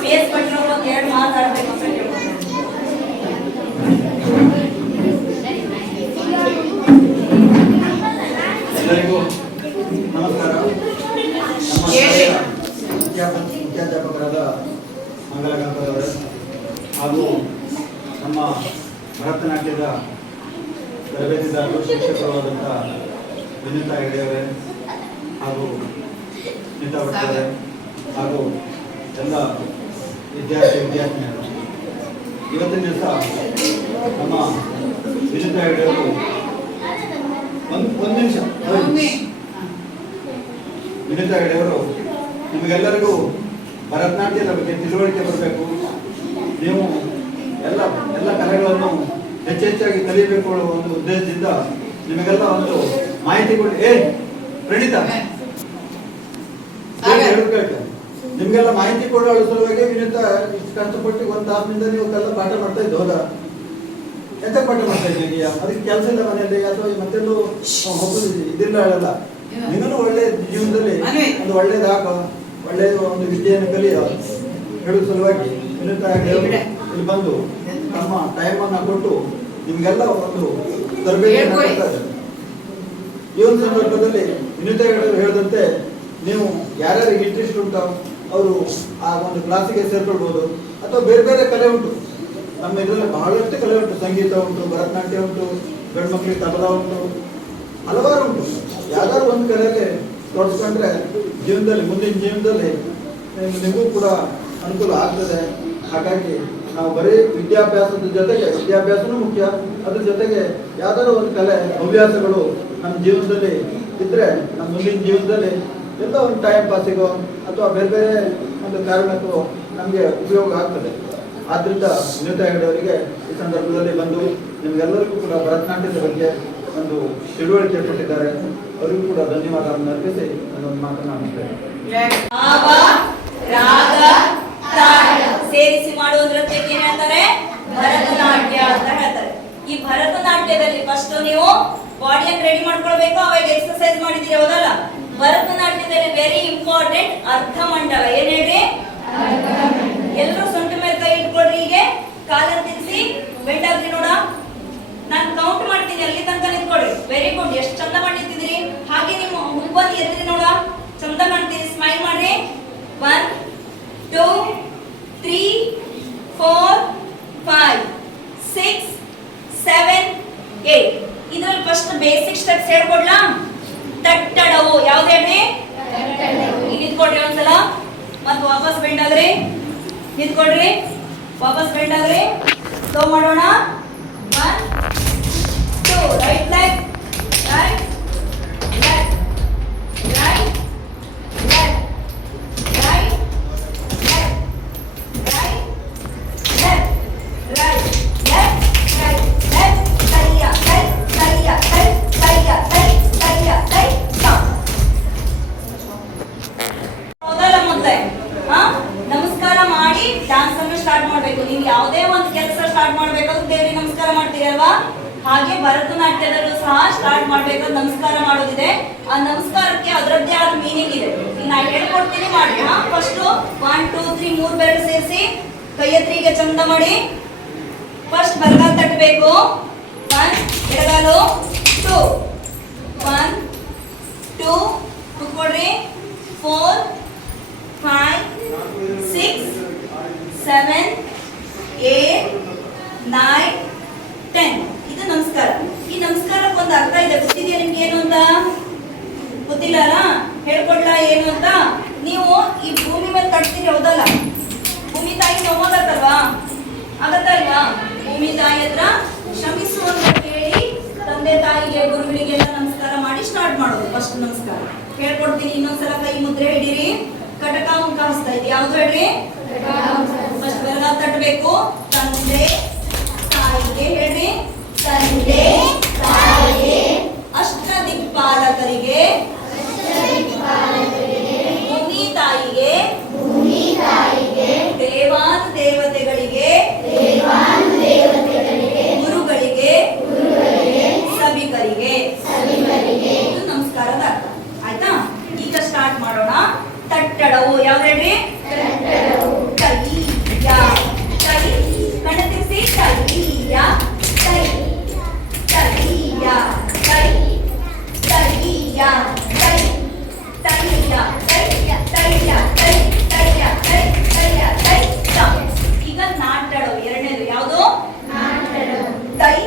ಬೇಸ್ ಪಟ್ಟಿರೋ ಒಂದು 2 ಮಾತಾಡಬೇಕು ಅಂತ ಹೇಳ್ಬೋದು. ಎಲ್ಲರಿಗೂ ನಮಸ್ಕಾರ. ನಮ್ಮ ಮುಖ್ಯಾಧ್ಯಾಪಕರಾದ ಮಂಗಲಕಾಂತರವರು ಹಾಗೂ ನಮ್ಮ ಭರತನಾಟ್ಯದ ತರಬೇತಿದಾರರು, ಶಿಕ್ಷಕರಾದಂಥ ವಿನಿತಾ ಹೆಗಡೆಯವರೇ ಹಾಗೂ ನೀತಾ ಭಟ್ರವರೇ ಹಾಗೂ ಎಲ್ಲ ವಿದ್ಯಾರ್ಥಿನಿಯರು, ಇವತ್ತಿನ ದಿವಸ ನಮ್ಮ ವಿನಿತಾ ಹೆಗಡೆಯವರು ಒಂದು ನಿಮಿಷ. ವಿನಿತಾ ಹೆಗಡೆಯವರು ನಿಮಗೆಲ್ಲರಿಗೂ ಭರತನಾಟ್ಯದ ಬಗ್ಗೆ ತಿಳುವಳಿಕೆ ಬರಬೇಕು. ನೀವು ಎಲ್ಲ ಕಲೆಗಳನ್ನು ಹೆಚ್ಚೆಚ್ಚಾಗಿ ಕಲಿಯಬೇಕು ಅನ್ನೋ ಒಂದು ಉದ್ದೇಶದಿಂದ ನಿಮಗೆಲ್ಲ ಒಂದು ಮಾಹಿತಿ ಕೊಡಿ. ಪ್ರಣೀತಾ ನಿಮ್ಗೆಲ್ಲ ಮಾಹಿತಿ ಕೊಡೋ ಸಲುವಾಗಿ ವಿನಿತಾ ಇಷ್ಟು ಕಷ್ಟಪಟ್ಟು 1 ತಾಸಿನಿಂದ ನೀವು ಎಲ್ಲ ಪಾಠ ಮಾಡ್ತಾ ಇದ್ದು, ಹೌದಾ? ಎಂತ ಪಾಠ ಮಾಡ್ತಾ ಇದ್ದೀವಿ? ಅದಕ್ಕೆ ಕೆಲಸ ಇಲ್ಲ ಮನೆಯಲ್ಲಿ ಅಥವಾ ಮತ್ತೆಲ್ಲೂ ಹೋಗೋದು ಇದಿಲ್ಲ ಹೇಳಲ್ಲ. ನಿನ್ನೂ ಒಳ್ಳೆ ಜೀವನದಲ್ಲಿ ಒಂದು ಒಳ್ಳೇದಾಕ, ಒಳ್ಳೆಯದು ಒಂದು ವಿದ್ಯೆಯನ್ನು ಕಲಿಯೋ ಹೇಳುವ ಸಲುವಾಗಿ ವಿನಿತಾ ಇಲ್ಲಿ ಬಂದು ತಮ್ಮ ಟೈಮ್ ಅನ್ನ ಕೊಟ್ಟು ನಿಮ್ಗೆಲ್ಲ ಒಂದು ತರಬೇತಿಯನ್ನು ಕೊಡ್ತಾ ಇದ್ದಾರೆ. ಈ ಒಂದು ಸಂದರ್ಭದಲ್ಲಿ ವಿನಿತಾ ಹೇಳಿದಂತೆ ನೀವು ಯಾರ್ಯಾರಿಗೆ ಇಂಟ್ರೆಸ್ಟ್ ಉಂಟೋ ಅವರು ಆ ಒಂದು ಕ್ಲಾಸಿಗೆ ಸೇರ್ಕೊಳ್ಬೋದು, ಅಥವಾ ಬೇರೆ ಬೇರೆ ಕಲೆ ಉಂಟು. ನಮ್ಮ ಇದರಲ್ಲಿ ಬಹಳಷ್ಟು ಕಲೆ ಉಂಟು. ಸಂಗೀತ ಉಂಟು, ಭರತನಾಟ್ಯ ಉಂಟು, ಗಂಡು ಮಕ್ಕಳಿಗೆ ತಬಲಾ ಉಂಟು, ಹಲವಾರು ಉಂಟು. ಯಾವ್ದಾದ್ರು ಒಂದು ಕಲೆಯಲ್ಲಿ ತೊಡಸ್ಕೊಂಡ್ರೆ ಮುಂದಿನ ಜೀವನದಲ್ಲಿ ನಿಮಗೂ ಕೂಡ ಅನುಕೂಲ ಆಗ್ತದೆ. ಹಾಗಾಗಿ ನಾವು ಬರೀ ವಿದ್ಯಾಭ್ಯಾಸದ ಜೊತೆಗೆ, ವಿದ್ಯಾಭ್ಯಾಸನೂ ಮುಖ್ಯ, ಅದ್ರ ಜೊತೆಗೆ ಯಾವ್ದಾದ್ರು ಒಂದು ಕಲೆ ಹವ್ಯಾಸಗಳು ನಮ್ಮ ಜೀವನದಲ್ಲಿ ಇದ್ರೆ ನಮ್ಮ ಮುಂದಿನ ಜೀವನದಲ್ಲಿ ಎಲ್ಲ ಒಂದು ಟೈಮ್ ಪಾಸಿಗೋ ಅಥವಾ ಬೇರೆ ಬೇರೆ ಒಂದು ಕಾರಣಕ್ಕೂ ನಮಗೆ ಉಪಯೋಗ ಆಗ್ತದೆ. ಆದ್ದರಿಂದ ವಿನೀತಾ ಹೆಗಡೆ ಅವರಿಗೆ ಈ ಸಂದರ್ಭದಲ್ಲಿ ಬಂದು ನಿಮಗೆಲ್ಲರಿಗೂ ಕೂಡ ಭರತನಾಟ್ಯದ ಬಗ್ಗೆ ಒಂದು ತಿಳುವಳಿಕೆ ಕೊಟ್ಟಿದ್ದಾರೆ. ಅವರಿಗೂ ಕೂಡ ಧನ್ಯವಾದವನ್ನು ಅರ್ಪಿಸಿ ನಾನೊಂದು ಮಾತನಾಡುತ್ತೇನೆ. ಭಾವ, ರಾಗ, ತಾಳ ಸೇರಿಸಿ ಮಾಡುವ ನೃತ್ಯಕ್ಕೆ ಏನ್ ಹೇಳ್ತಾರೆ? ಭರತನಾಟ್ಯ ಅಂತ ಹೇಳ್ತಾರೆ. ಈ ಭರತನಾಟ್ಯದಲ್ಲಿ ಫಸ್ಟ್ ನೀವು ಬಾಡಿಯನ್ನು ರೆಡಿ ಮಾಡ್ಕೊಳ್ಬೇಕು. ಅವಾಗ ಎಕ್ಸರ್ಸೈಸ್ ಮಾಡಿದೀರಿ, ಹೌದಲ್ಲ? ಭರತನಾಟ್ಯದಲ್ಲಿ ವೆರಿ ಇಂಪಾರ್ಟೆಂಟ್ ಅರ್ಧಮಂಡಲ. ಏನ್ ಹೇಳ್ರಿ? ಎಲ್ಲರೂ ಸೊಂಟ ಮೇಲೆ ಕೈ ಇಟ್ಕೊಳ್ರಿ. ಹೀಗೆ ಕಾಲನ್ನು ತಿರ್ಸಿ ಬೆಂಡ್ ಆಗ್ರಿ. ನೋಡ, ನಾನು ಕೌಂಟ್ ಮಾಡ್ತೀನಿ, ಅಲ್ಲಿ ತನಕ ನಿಂತ್ಕೊಳ್ರಿ. Very good. ಎಷ್ಟು ಚಂದ ಮಾಡಿ ನಿಂತಿದ್ರಿ. ಹಾಗೆ ನಿಮ್ಮ ಹುಬ್ಬನ್ನು ಎದ್ರಿ. ನೋಡ, ಚಂದ ಮಾಡ್ತೀರಿ. ಸ್ಮೈಲ್ ಮಾಡ್ರಿ. 1 2 3 4 5 6 7 8. ಇದ್ರಲ್ಲಿ ಫಸ್ಟ್ ಬೇಸಿಕ್ ಸ್ಟೆಪ್ಸ್ ಹೇಳ್ಕೊಡ್ಲಾ? ತಟ್ಟಡವು ಯಾವ್ದು ಹೇಳ್ರಿ? ಇಲ್ಲಿ ನಿಂತ್ಕೊಳ್ರಿ ಒಂದ್ಸಲ. ಮತ್ತೆ ವಾಪಸ್ ಬೆಂಡ್ ಆಗ್ರಿ. ನಿಂತ್ಕೊಳ್ರಿ, ವಾಪಸ್ ಬೆಂಡ್ ಆಗ್ರಿ. ಸ್ಲೋ ಮಾಡೋಣ. 1 2 right leg, right left, right left, right left, right left, right left, right left, ಕೈಯ ಕೈ, ಕೈಯ ಕೈ, ಕೈಯ ಕೈ, ಕೈಯ ಕೈ. ಹೌದಲ್ಲ? ಮತ್ತೆ ನಮಸ್ಕಾರ ಮಾಡಿ ಡ್ಯಾನ್ಸ್ ಅನ್ನು ಸ್ಟಾರ್ಟ್ ಮಾಡ್ಬೇಕು. ನೀವು ಯಾವುದೇ ಒಂದು ಕೆಲಸ ಸ್ಟಾರ್ಟ್ ಮಾಡ್ಬೇಕಾದ್ರೂ ದೇವರಿಗೆ ನಮಸ್ಕಾರ ಮಾಡ್ತೀರಿ ಅಲ್ವಾ? ಹಾಗೆ ಭರತನಾಟ್ಯದಲ್ಲೂ ಸಹ ಸ್ಟಾರ್ಟ್ ಮಾಡ್ಬೇಕಾದ್ರೆ ನಮಸ್ಕಾರ ಮಾಡೋದಿದೆ. ಆ ನಮಸ್ಕಾರಕ್ಕೆ ಅದರದ್ದೇ ಆದ ಮೀನಿಂಗ್ ಇದೆ. ಈಗ ನಾ ಹೇಳ್ಕೊಡ್ತೀನಿ, ಮಾಡಿ. ಫಸ್ಟ್ 1 2 3 3 ಬೆರಳು ಸೇರಿಸಿ ಕೈ ಎತ್ತರಿಗೆ ಚಂದ ಮಾಡಿ. ಫಸ್ಟ್ ಬಲಗಾಲ ತಟ್ಟಬೇಕು. 1 ಎಡಗಾಲು, 2 1 2 ಕೂತ್ಕೊಳ್ರಿ. 4 5 6 7 8 9 10. ಇದು ನಮಸ್ಕಾರ. ಈ ನಮಸ್ಕಾರಕ್ಕೆ ಒಂದು ಅರ್ಥ ಇದೆ. ಗೊತ್ತಿದೆಯಾ ನಿಮ್ಗೆ ಏನು ಅಂತ? ಗೊತ್ತಿಲ್ಲ ಅಲ್ಲ? ಹೇಳ್ಕೊಡ್ಲಾ ಏನು ಅಂತ? ನೀವು ಈ ಭೂಮಿ ಮೇಲೆ ತಟ್ತೀರಿ, ಹೌದಲ್ಲ? ಭೂಮಿ ತಾಯಿ ನೋವಾಗತ್ತಲ್ವಾ? ಆಗತ್ತಲ್ವಾ? ಭೂಮಿ ತಾಯಿ ಹತ್ರ ಶ್ರಮಿಸು ಅಂತ ಕೇಳಿ ತಂದೆ ತಾಯಿಗೆ, ಗುರುಗಳಿಗೆಲ್ಲ ನಮಸ್ಕಾರ ಮಾಡಿ ಸ್ಟಾರ್ಟ್ ಮಾಡೋದು. ಫಸ್ಟ್ ನಮಸ್ಕಾರ ಹೇಳ್ಕೊಡ್ತೀನಿ. ಇನ್ನೊಂದ್ಸಲ ಕೈ ಮುದ್ರೆ ಹಿಡೀರಿ. ಕಟಕ ಮುಖ ಹಸ್ತಾ ಇದೆ. ಯಾವ್ದು ಹೇಳ್ರಿ? ಫಸ್ಟ್ ಬಲಗಾಲ ತಟ್ಟಬೇಕು. ತಂದೆ ತಾಯಿಗೆ ಹೇಳ್ರಿ. ತಂದೆ ತಾಯಿಗೆ, ಅಷ್ಟ ದಿಕ್ಪಾಲಕರಿಗೆ, ಭೂಮಿ ತಾಯಿಗೆ, ದೇವಾನು ದೇವತೆಗಳಿಗೆ, ಗುರುಗಳಿಗೆ, ಸಭಿಕರಿಗೆ. ಇದು ನಮಸ್ಕಾರದ ಅರ್ಥ. ಆಯ್ತಾ? ಈಗ ಸ್ಟಾರ್ಟ್ ಮಾಡೋಣ. ತಟ್ಟಡವು ಯಾವ್ದು ಹೇಳ್ರಿ? ಕೈಯ ಕೈ, ಕಣ್ಣ ತಿರ್ಸಿ. ಕೈಯ ಕೈ, ಕೈಯ ಕೈ, ಕೈಯ ಕೈ, ಕೈಯ ಕೈ, ಕೈಯ ಕೈ, ಕೈಯ ಕೈ, ಕೈಯ ಕೈ. ಈಗ ನಾಟಡವು ಎರಡನೇದು ಯಾವುದು? ಕೈ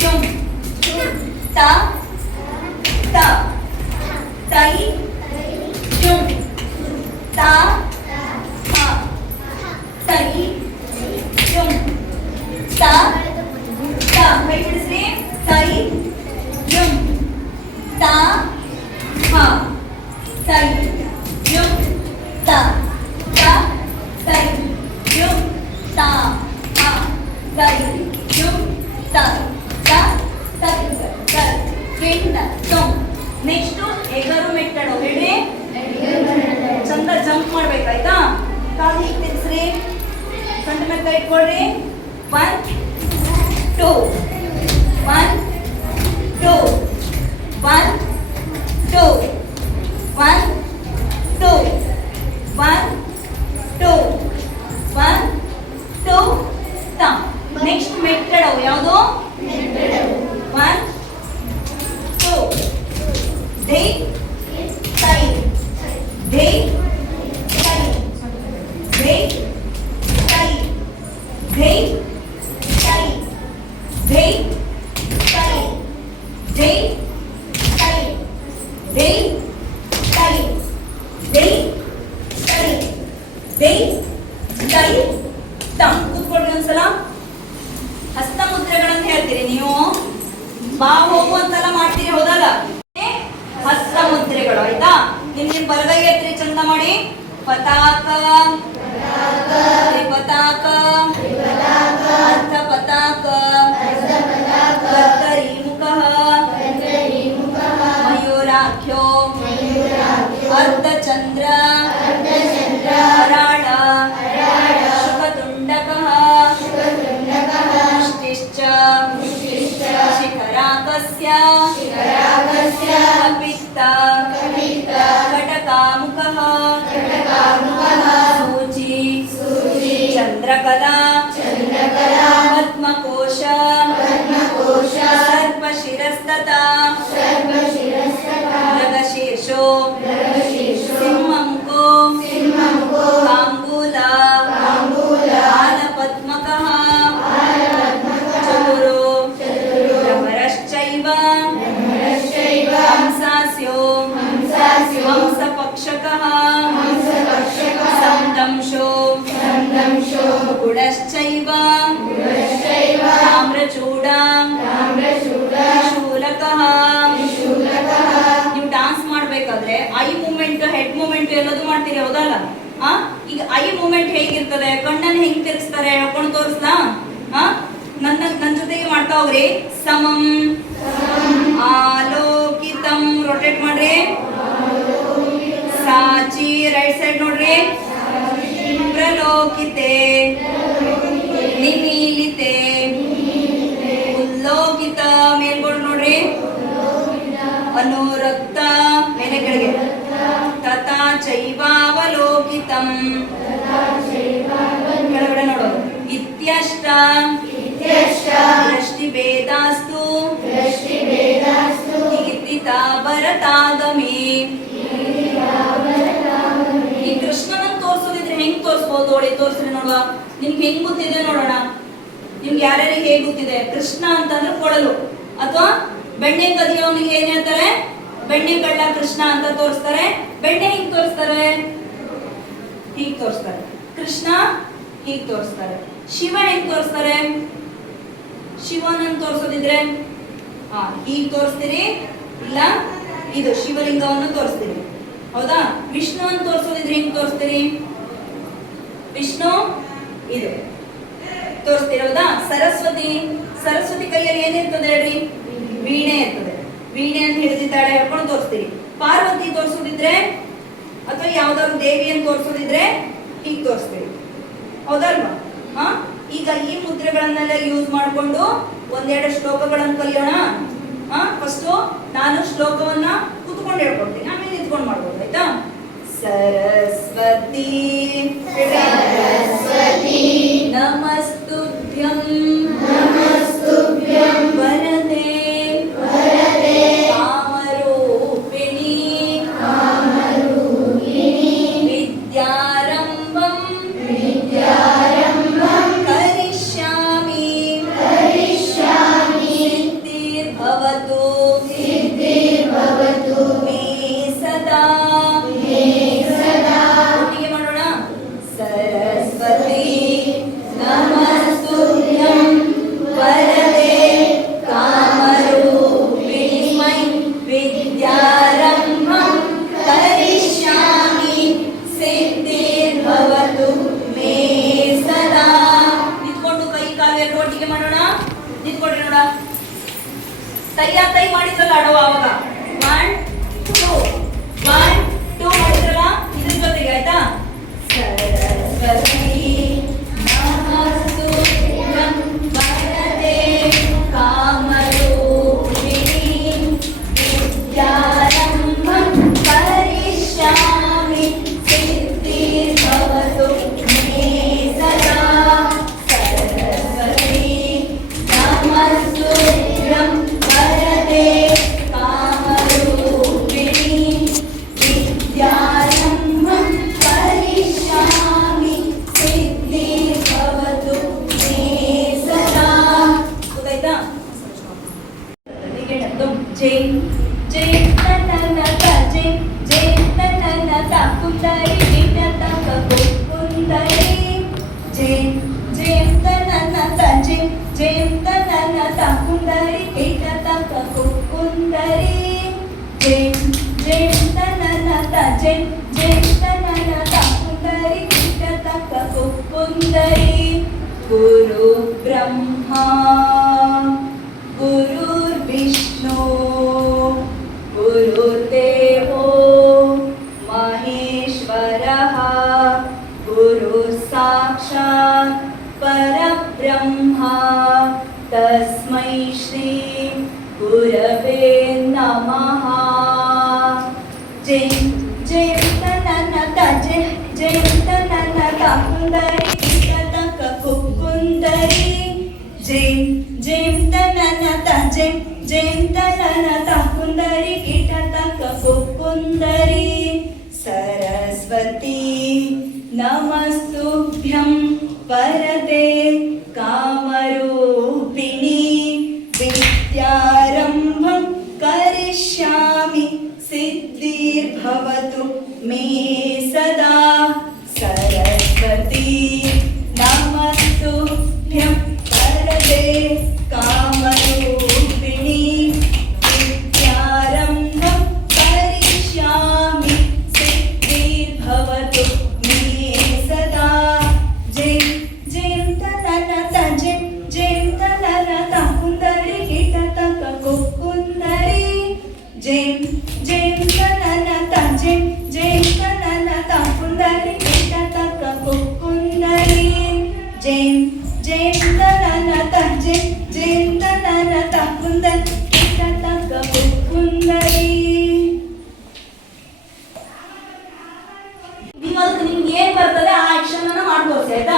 ಜುಂ ತ ತ, ಕೈ ಜುಂ ತ ಹ, ಕೈ ಜುಂ ತ ತ. ಕೈ ಬಿಡಿಸ್ರಿ. ಕೈ ಜುಂ ತ ಹ, ಕೈ ಜುಂ ತ ತ, ಕೈ ಜುಂ ತ ಹ, ಕೈ ಜುಂ ತ ತ, ಕೈ ಕೈ ಕೆಂಡ ತೊಂ. ನೆಕ್ಸ್ಟ್ ಎಗರು ಮೆಟ್ಟಡು ಹೇಳಿ. ಚಂದ ಜಂಪ್ ಮಾಡ್ಬೇಕಾಯ್ತಾ? ಕಾಲು ಹೀಗೆ ತಿರ್ಸ್ರಿ. ಸೊಂಟ ಮೇಲೆ ಕೈ ಇಟ್ಕೊಳ್ರಿ. 1 2 1 2 1 2 1 2 1 2 1 2 ತ. ನೆಕ್ಸ್ಟ್ ಮೆಟ್ಟಡವು ಯಾವುದು? 1 2 ಧೈ ಕೈ, ಧೈ ಕೈ, ಧೈ ಕೈ, ಧೈ ಕೈ, ಧೈ ಟೈ ಟಂಗ್. ಕೂತ್ಕೊಳ್ರಿ ಒಂದ್ಸಲ. ಹಸ್ತ ಮುದ್ರೆಗಳಂತ ಹೇಳ್ತೀರಿ ನೀವು, ಬಾ ಹೋಗು ಅಂತೆಲ್ಲ ಮಾಡ್ತೀರಿ, ಹೌದಲ್ಲ? ಹಸ್ತ ಮುದ್ರೆಗಳು, ಆಯ್ತಾ? ನಿಮ್ಗೆ ಬಲಗೈ ಎತ್ರಿ ಚಂದ ಮಾಡಿ. ಪತಾಕ, ತ್ರಿಪತಾಕ, ಅರ್ಧ ಪತಾಕ, ಕರ್ತರೀಮುಖ, ಮಯೂರಾಖ್ಯೋ, ಅರ್ಧಚಂದ್ರ, ಕರಾಳ, ಶುಕತುಂಡಕಃ, ಮುಷ್ಟಿಶ್ಚ, ಶಿಖರಾಕಸ್ಯ, ಕಪಿತ್ತ, ಕಟಕಾಮುಖಃ, ಸೂಚಿ, ಚಂದ್ರಕಲಾ, ಪದ್ಮಕೋಶ, ಸರ್ಪಶಿರಸ್ತತಾ, ಮೃಗಶೀರ್ಷೋ, ಸಿಂಹಮುಖೋ, ಕಾಂಗೂಲ, ಆಲಪದ್ಮಕಃ, ಚತುರೋ, ಭ್ರಮರಶ್ಚೈವ, ಹಂಸಾಸ್ಯೋ, ಹಂಸಪಕ್ಷಕಃ, ಸಂದಂಶೋ, ಗುಡಶ್ಚೈವ, ತಾಮ್ರಚೂಡ, ಶೂಲಕಃ. ನೀವು ಡಾನ್ಸ್ ಮಾಡ್ಬೇಕಾದ್ರೆ ಐ ಮೂಮೆಂಟ್, ಹೆಡ್ ಮೂಮೆಂಟ್ ಎಲ್ಲದೂ ಮಾಡ್ತೀರಿ, ಹೌದಲ್ಲ? ಈಗ ಐ ಮೂಮೆಂಟ್ ಹೇಗಿರ್ತದೆ? ಕಣ್ಣನ್ನು ಹೆಂಗ್ ತಿರ್ಗಿಸ್ತಾರೆ ಹೇಳ್ಕೊಂಡು ತೋರಿಸ್ಲಾ? ನನ್ನ ಜೊತೆಗೆ ಮಾಡ್ತಾ ಹೋಗ್ರಿ. ಸಮಂ ಆಲೋಕಿತಂ, ರೊಟೇಟ್ ಮಾಡ್ರಿ. ಸಾಚಿ, ರೈಟ್ ಸೈಡ್ ನೋಡ್ರಿ. ಪ್ರಲೋಕಿತೆ, ನಿಮೀಲಿತೆ, ಉಲ್ಲೋಕಿತ, ಮೇಲ್ಕೊಂಡು ನೋಡ್ರಿ. ಅನುರಕ್ತ, ಮೇಲೆ ಕೆಳಗೆ. ತಥಾ ಚೈವಾವಲೋಕಿತಂ, ಕೆಳಗಡೆ ನೋಡೋದು. ಇತ್ಯಷ್ಟ, ದೃಷ್ಟಿಭೇದಾಸ್ತು, ಕೀರ್ತಿತಾ ಭರತಾಗಮಿ. ಈ ಕೃಷ್ಣನನ್ನು ತೋರಿಸೋದಿದ್ರೆ ಹೆಂಗ್ ತೋರಿಸ್ಬೋದು? ಒಳ್ಳೆ ತೋರಿಸ್ರಿ ನೋಡುವ. ನಿಮ್ಗೆ ಹೆಂಗ್ ಗೊತ್ತಿದೆ ನೋಡೋಣ. ನಿಮ್ಗೆ ಯಾರ್ಯಾರಿಗೆ ಹೇಗೆ ಗೊತ್ತಿದೆ? ಕೃಷ್ಣ ಅಂತಂದ್ರೆ ಕೊಡಲು, ಅಥವಾ ಬೆಣ್ಣೆ ಕದಿಯೋನಿಗೆ ಏನ್ ಹೇಳ್ತಾರೆ? ಬೆಣ್ಣೆ ಕಳ್ಳ ಕೃಷ್ಣ ಅಂತ ತೋರಿಸ್ತಾರೆ. ಬೆಣ್ಣೆ ಹಿಂಗ್ ತೋರಿಸ್ತಾರೆ, ಹೀಗ್ ತೋರಿಸ್ತಾರೆ. ಕೃಷ್ಣ ಹೀಗ್ ತೋರಿಸ್ತಾರೆ. ಶಿವ ಹೆಂಗ್ ತೋರಿಸ್ತಾರೆ? ಶಿವನನ್ನು ತೋರಿಸೋದಿದ್ರೆ ಹೀಗ್ ತೋರಿಸ್ತೀರಿ, ಇಲ್ಲ ಇದು ಶಿವಲಿಂಗವನ್ನು ತೋರಿಸ್ತೀರಿ, ಹೌದಾ? ವಿಷ್ಣುವನ್ನು ತೋರಿಸೋದಿದ್ರೆ ಹೆಂಗ್ ತೋರಿಸ್ತೀರಿ? ವಿಷ್ಣು ಇದು ತೋರಿಸ್ತೀರಿ, ಹೌದಾ? ಸರಸ್ವತಿ ಕೈಯಲ್ಲಿ ಏನಿರ್ತದೆ ಹೇಳ್ರಿ? ವೀಣೆ ಇರ್ತದೆ. ವೀಣೆಯನ್ನು ಹಿಡಿದಿದ್ದಾಳೆ ಹೇಳ್ಕೊಂಡು ತೋರಿಸ್ತೀರಿ. ಪಾರ್ವತಿ ತೋರಿಸೋದಿದ್ರೆ, ಅಥವಾ ಯಾವ್ದಾದ್ರು ದೇವಿಯನ್ನು ತೋರಿಸೋದಿದ್ರೆ ಹೀಗೆ ತೋರಿಸ್ತೀರಿ, ಹೌದಲ್ವಾ? ಈಗ ಈ ಮುದ್ರೆಗಳನ್ನೆಲ್ಲ ಯೂಸ್ ಮಾಡಿಕೊಂಡು ಒಂದೆರಡು ಶ್ಲೋಕಗಳನ್ನು ಕಲಿಯೋಣ. ಫಸ್ಟ್ ನಾನು ಶ್ಲೋಕವನ್ನ ಕೂತ್ಕೊಂಡು ಹೇಳ್ಕೊಡ್ತೀನಿ, ಆಮೇಲೆ ನಿಂತ್ಕೊಂಡು ಮಾಡ್ಬೋದು, ಆಯ್ತಾ? ಸರಸ್ವತಿ ನಮಸ್ತುಭ್ಯಂ ವರದೆ ಕಾಮರೂಪಿಣಿ ವಿದ್ಯಾರಂಭಂ ಕರಿಷ್ಯಾಮಿ ಸಿದ್ಧಿರ್ಭವತು ಮೇ ಸದಾ. ಒಟ್ಟಿಗೆ ಮಾಡೋಣ. ಸರಸ್ವತಿ ನಮಸ್ತುಭ್ಯಂ ವರದೆ ಕಾಮರೂಪಿಣಿ ವಿದ್ಯಾರಂಭಂ ಕರಿಷ್ಯಾಮಿ ಸಿದ್ಧಿರ್ಭವತು ಮೇ ಸದಾ. ನಿಂತ್ಕೊಂಡು ಕೈ ಕಾಲು ಎರಡು ಒಟ್ಟಿಗೆ ಮಾಡೋಣ. ನಿಂತ್ಕೊಂಡ್ರಿ ನೋಡ. ತೈ ಮಾಡಿದ್ರಲ್ಲ ಆಡುವ ಅವಾಗ 1 2 ಮಾಡಿದ್ರಲ್ಲ ಇದ್ರ ಜೊತೆಗೆ, ಆಯ್ತಾ? ಸರಸ್ವತಿ ನಮಸ್ತುಭ್ಯಂ ವರದೆ ಕಾಮರೂಪಿಣಿ ವಿದ್ಯಾರಂಭಂ ಕರಿಷ್ಯಾಮಿ ಸಿದ್ಧಿರ್ಭವತು ಮೇ ಸದಾ. ಸರಸ್ವತಿ ನಮಸ್ತುಭ್ಯಂ ವರದೆ ಕಾಮರೂಪಿಣಿ ಜೇಮ್ ಜೇಮ್ ತನನ ತಜೇಮ್ ಜೇಮ್ ತನನ ತಕುಂದರಿ ಕೇಟ ತಕ ಕುಂದರಿ ಜೇಮ್ ಜೇಮ್ ತನನ ತಜೇಮ್ ಜೇಮ್ ತನನ ತಕುಂದರಿ ಕೇಟ ತಕ ಕುಂದರಿ ಗುರು ಬ್ರಹ್ಮಾ ಗುರುರ್ವಿಷ್ಣು ಗುರುರ್ದೇವೋ ಮಹೇಶ್ವರಃ ಗುರುರ್ ಸಾಕ್ಷಾತ್ ಪರಬ್ರಹ್ಮ ತಸ್ಮೈ ಶ್ರೀ ಗುರವೇ ನಮಃ ಜೈ ಜೈ ತನನ ತಜೈ ಜೈ ತನನ ತಕುಂದರಿ ತಕ ಕುಂದರಿ ಜೈ ಜೈ ತನನ ತಜೈ ಜೈ ತನನ ತಕುಂದರಿ ಕಿಟ ತಕ ಕುಂದರಿ सरस्वती नमस्तुभ्यं वरदे कामरूपिणी विद्यारम्भं करिष्यामि सिद्धिर्भवतु मे सदा सरस्वती नमस्तुभ्यं वरदे कामरूपिणी विद्यारम्भं करिष्यामि भवतु मे सदा जय जय तनन तजय जय तनन तकुंदरी कीट तक कुंदरी जय जय तनन तजय जय तनन तकुंदरी कीट तक कुंदरी जय जय तनन तजय जय तनन तकुंदरी कीट तक कुंदरी ನಿಮ್ಗೆ ಏನ್ ಬರ್ತದೆ ಆ ಆಕ್ಷನ್ ಅನ್ನ ಮಾಡ್ಕೋಸಿ ಆಯ್ತಾ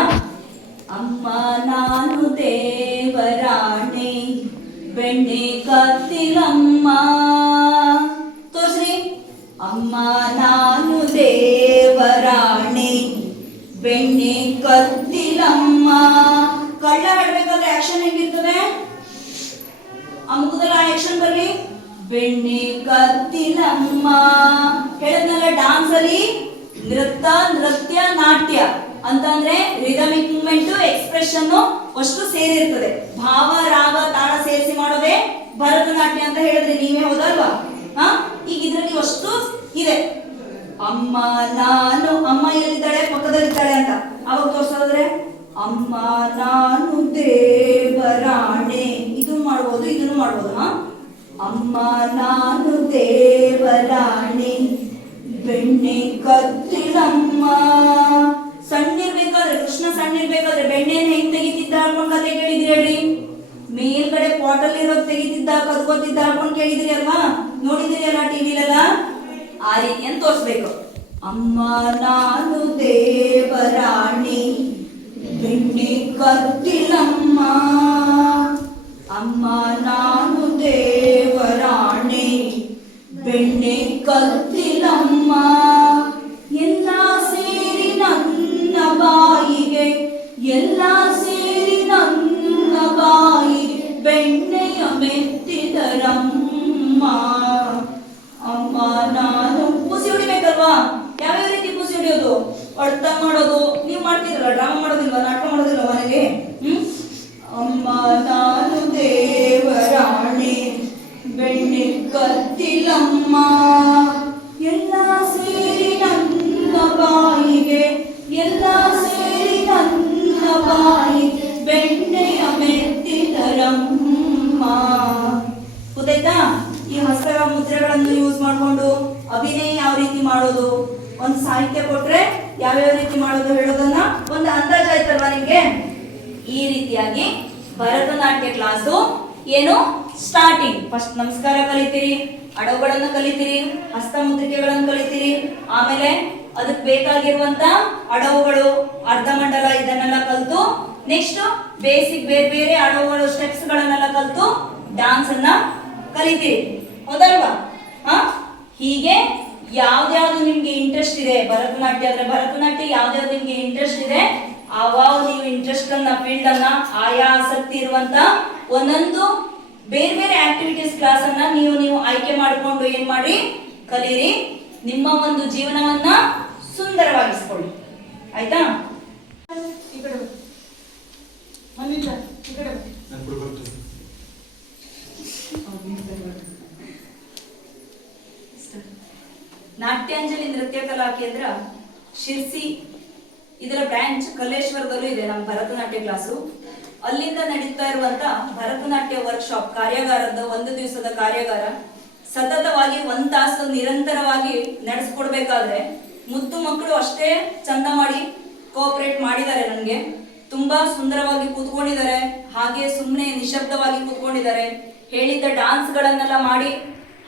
ಅಮ್ಮ ನಾನು ದೇವರಾಣೆ ಬೆಣ್ಣೆ ಕತ್ತಿಲಮ್ಮ ತೋರ್ಸ್ರಿ ಅಮ್ಮ ನಾನು ದೇವರಾಣೆ ಬೆಣ್ಣೆ ಕತ್ತಿಲಮ್ಮ ಕಳ್ಳ ಹೇಳ್ಬೇಕಾದ್ರೆ ಆಕ್ಷನ್ ಹೆಂಗಿರ್ತದೆ ಆ ಮುಖದಲ್ಲಿ ಆ ಆಕ್ಷನ್ ಬರ್ರಿ ಬೆಣ್ಣೆ ಕತ್ತಿಲಮ್ಮ ಹೇಳಿದ್ನಲ್ಲ ಡಾನ್ಸ್ ಅಲ್ಲಿ ನೃತ್ಯ ನಾಟ್ಯ ಅಂತಂದ್ರೆ ರಿದಮಿಕ್ ಮೂವ್ಮೆಂಟ್ ಎಕ್ಸ್ಪ್ರೆಷನ್ ಅಷ್ಟು ಸೇರಿರ್ತದೆ ಭಾವ ರಾಗ ತಾಳ ಸೇರಿಸಿ ಮಾಡೋದೇ ಭರತನಾಟ್ಯ ಅಂತ ಹೇಳಿದ್ರೆ ನೀವೇ ಹೌದಲ್ವಾ ಈಗ ಇದ್ರಲ್ಲಿ ಅಷ್ಟು ಇದೆ ಅಮ್ಮ ನಾನು ಅಮ್ಮ ಎಲ್ಲಿದ್ದಾಳೆ ಪಕ್ಕದಲ್ಲಿದ್ದಾಳೆ ಅಂತ ಅವಾಗ ತೋರ್ಸೋದ್ರೆ ಅಮ್ಮ ನಾನು ದೇವರಾಣೆ ಇದನ್ನು ಮಾಡ್ಬೋದು ಇದನ್ನು ಮಾಡ್ಬೋದು ಅಮ್ಮ ನಾನು ದೇವರಾಣೆ ಬೆಣ್ಣೆ ಕತ್ತಿಲಮ್ಮ ಸಣ್ಣಿರ್ಬೇಕಾದ್ರೆ ಕೃಷ್ಣ ಸಣ್ಣಿರ್ಬೇಕಾದ್ರೆ ಬೆಣ್ಣೆನ ಹೆಂಗ್ ತೆಗಿತಿದ್ದ ಹಾಕೊಂಡ್ ಕತೆ ಕೇಳಿದ್ರಿ ಹೇಳ್ರಿ ಮೇಲ್ಗಡೆ ಬಾಟಲ್ ಇರೋದ್ ತೆಗಿತಿದ್ದ ಕದ್ಕೋತಿದ್ದ ಹಾಕೊಂಡ್ ಕೇಳಿದ್ರಿ ಅಲ್ವಾ ನೋಡಿದಿರಿ ಅಲ್ಲ ಟಿವಿಲೆಲ್ಲ ಆ ರೀತಿ ಅಂತ ತೋರ್ಸ್ಬೇಕು ಅಮ್ಮ ನಾನು ದೇವರಾಣಿ ಬೆಣ್ಣೆ ಕತ್ತಿಲಮ್ಮ ಅಮ್ಮ ನಾನು ದೇವರಾಣಿ ಬೆಣ್ಣೆ ಕತ್ತಿಲಮ್ಮ ಎಲ್ಲ ಸೇರಿ ನನ್ನ ಬಾಯಿಗೆ ಎಲ್ಲ ಸೇರಿ ನನ್ನ ಬಾಯಿಗೆ ಬೆಣ್ಣೆಯ ಮೆತ್ತಿದರಮ್ಮ ಅಮ್ಮ ನಾನು ಪೂಸಿ ಹೊಡಿಬೇಕಲ್ವಾ ಯಾವ್ಯಾವ ರೀತಿ ಪೂಸಿ ಹೊಡಿಯೋದು ಅರ್ಥ ಮಾಡೋದು ನೀವು ಮಾಡ್ತೀರಲ್ಲ ಡ್ರಾಮಾ ಮಾಡೋದಿಲ್ವಾ ನಾಟಕ ಮಾಡೋದಿಲ್ವಾ ಮನೆಗೆ ಅಮ್ಮ ನಾನು ದೇವರಾಣಿ ಬೆಣ್ಣೆ ಕತ್ತಿಲಮ್ಮ ಎಲ್ಲ ಸೇರಿ ನನ್ನ ಬಾಯಿಗೆ ಎಲ್ಲ ಸೇರಿ ನನ್ನ ಬಾಯಿಗೆ ಬೆಣ್ಣೆಯ ಮೆತ್ತಿದರಮ್ಮ ಗೊತ್ತಾಯ್ತಾ ಈ ಹಸ್ತ ಮುದ್ರೆಗಳನ್ನು ಯೂಸ್ ಮಾಡಿಕೊಂಡು ಅಭಿನಯ ಯಾವ ರೀತಿ ಮಾಡೋದು ಒಂದು ಸಾಹಿತ್ಯ ಕೊಟ್ರೆ ಯಾವ್ಯಾವ ರೀತಿ ಮಾಡೋದು ಹೇಳೋದನ್ನ ಒಂದು ಅಂದಾಜು ಆಯ್ತಲ್ವಾ ನಿಮ್ಗೆ ಈ ರೀತಿಯಾಗಿ ಭರತನಾಟ್ಯ ಕ್ಲಾಸು ಏನು ಸ್ಟಾರ್ಟಿಂಗ್ ಫಸ್ಟ್ ನಮಸ್ಕಾರ ಕಲಿತೀರಿ ಅಡವುಗಳನ್ನು ಕಲಿತೀರಿ ಹಸ್ತಮುದ್ರಿಕೆಗಳನ್ನು ಕಲಿತೀರಿ ಆಮೇಲೆ ಅದಕ್ಕೆ ಬೇಕಾಗಿರುವಂತ ಅಡವುಗಳು ಅರ್ಧಮಂಡಲ ಇದನ್ನೆಲ್ಲ ಕಲಿತು ನೆಕ್ಸ್ಟ್ ಬೇಸಿಕ್ ಬೇರೆ ಬೇರೆ ಅಡವುಗಳು ಸ್ಟೆಪ್ಸ್ ಗಳನ್ನೆಲ್ಲ ಕಲಿತು ಡಾನ್ಸ್ ಅನ್ನ ಕಲಿತೀರಿ ಹೌದಲ್ವಾ ಹೀಗೆ ಯಾವ್ದ್ಯಾವ್ದು ನಿಮ್ಗೆ ಇಂಟ್ರೆಸ್ಟ್ ಇದೆ ಭರತನಾಟ್ಯ ಆದ್ರೆ ಭರತನಾಟ್ಯ ಯಾವ್ದ್ಯಾವ್ದು ನಿಮ್ಗೆ ಇಂಟ್ರೆಸ್ಟ್ ಇದೆ ಆವಾಗ ನೀವು ಇಂಟ್ರೆಸ್ಟ್ ಅನ್ನ ಫೀಲ್ಡ್ ಅನ್ನ ಆಯಾ ಆಸಕ್ತಿ ಇರುವಂತ ಒಂದೊಂದು ಬೇರೆ ಬೇರೆ ಆಕ್ಟಿವಿಟೀಸ್ ಕ್ಲಾಸ್ ಅನ್ನ ನೀವು ಆಯ್ಕೆ ಮಾಡಿಕೊಂಡು ಏನ್ ಮಾಡಿ ಕಲೀರಿ ನಿಮ್ಮ ಒಂದು ಜೀವನವನ್ನ ಸುಂದರವಾಗಿಸ್ಕೊಳ್ಳಿ ಆಯ್ತಾ ಈ ಕಡೆ ಬನ್ನಿ. ಮಲ್ಲಿಕ ಈ ಕಡೆ ಬನ್ನಿ. ನಾನು ಕೂಡ ಬರ್ತೀನಿ. ನಾಟ್ಯಾಂಜಲಿ ನೃತ್ಯ ಕಲಾ ಕೇಂದ್ರ ಶಿರ್ಸಿ, ಇದರ ಬ್ರಾಂಚ್ ಕಲ್ಲೇಶ್ವರದಲ್ಲೂ ಇದೆ ನಮ್ಮ ಭರತನಾಟ್ಯ ಕ್ಲಾಸು. ಅಲ್ಲಿಂದ ನಡೀತಾ ಇರುವಂತ ಭರತನಾಟ್ಯ ವರ್ಕ್ಶಾಪ್ ಕಾರ್ಯಾಗಾರದ 1 ದಿವಸದ ಕಾರ್ಯಾಗಾರ ಸತತವಾಗಿ 1 ತಾಸು ನಿರಂತರವಾಗಿ ನಡೆಸ್ಕೊಡ್ಬೇಕಾದ್ರೆ ಮುದ್ದು ಮಕ್ಕಳು ಅಷ್ಟೇ ಚಂದ ಮಾಡಿ ಕೋಆಪರೇಟ್ ಮಾಡಿದ್ದಾರೆ. ನನಗೆ ತುಂಬಾ ಸುಂದರವಾಗಿ ಕೂತ್ಕೊಂಡಿದ್ದಾರೆ, ಹಾಗೆ ಸುಮ್ಮನೆ ನಿಶಬ್ದವಾಗಿ ಕೂತ್ಕೊಂಡಿದ್ದಾರೆ. ಹೇಳಿದ್ದ ಗಳನ್ನೆಲ್ಲ ಮಾಡಿ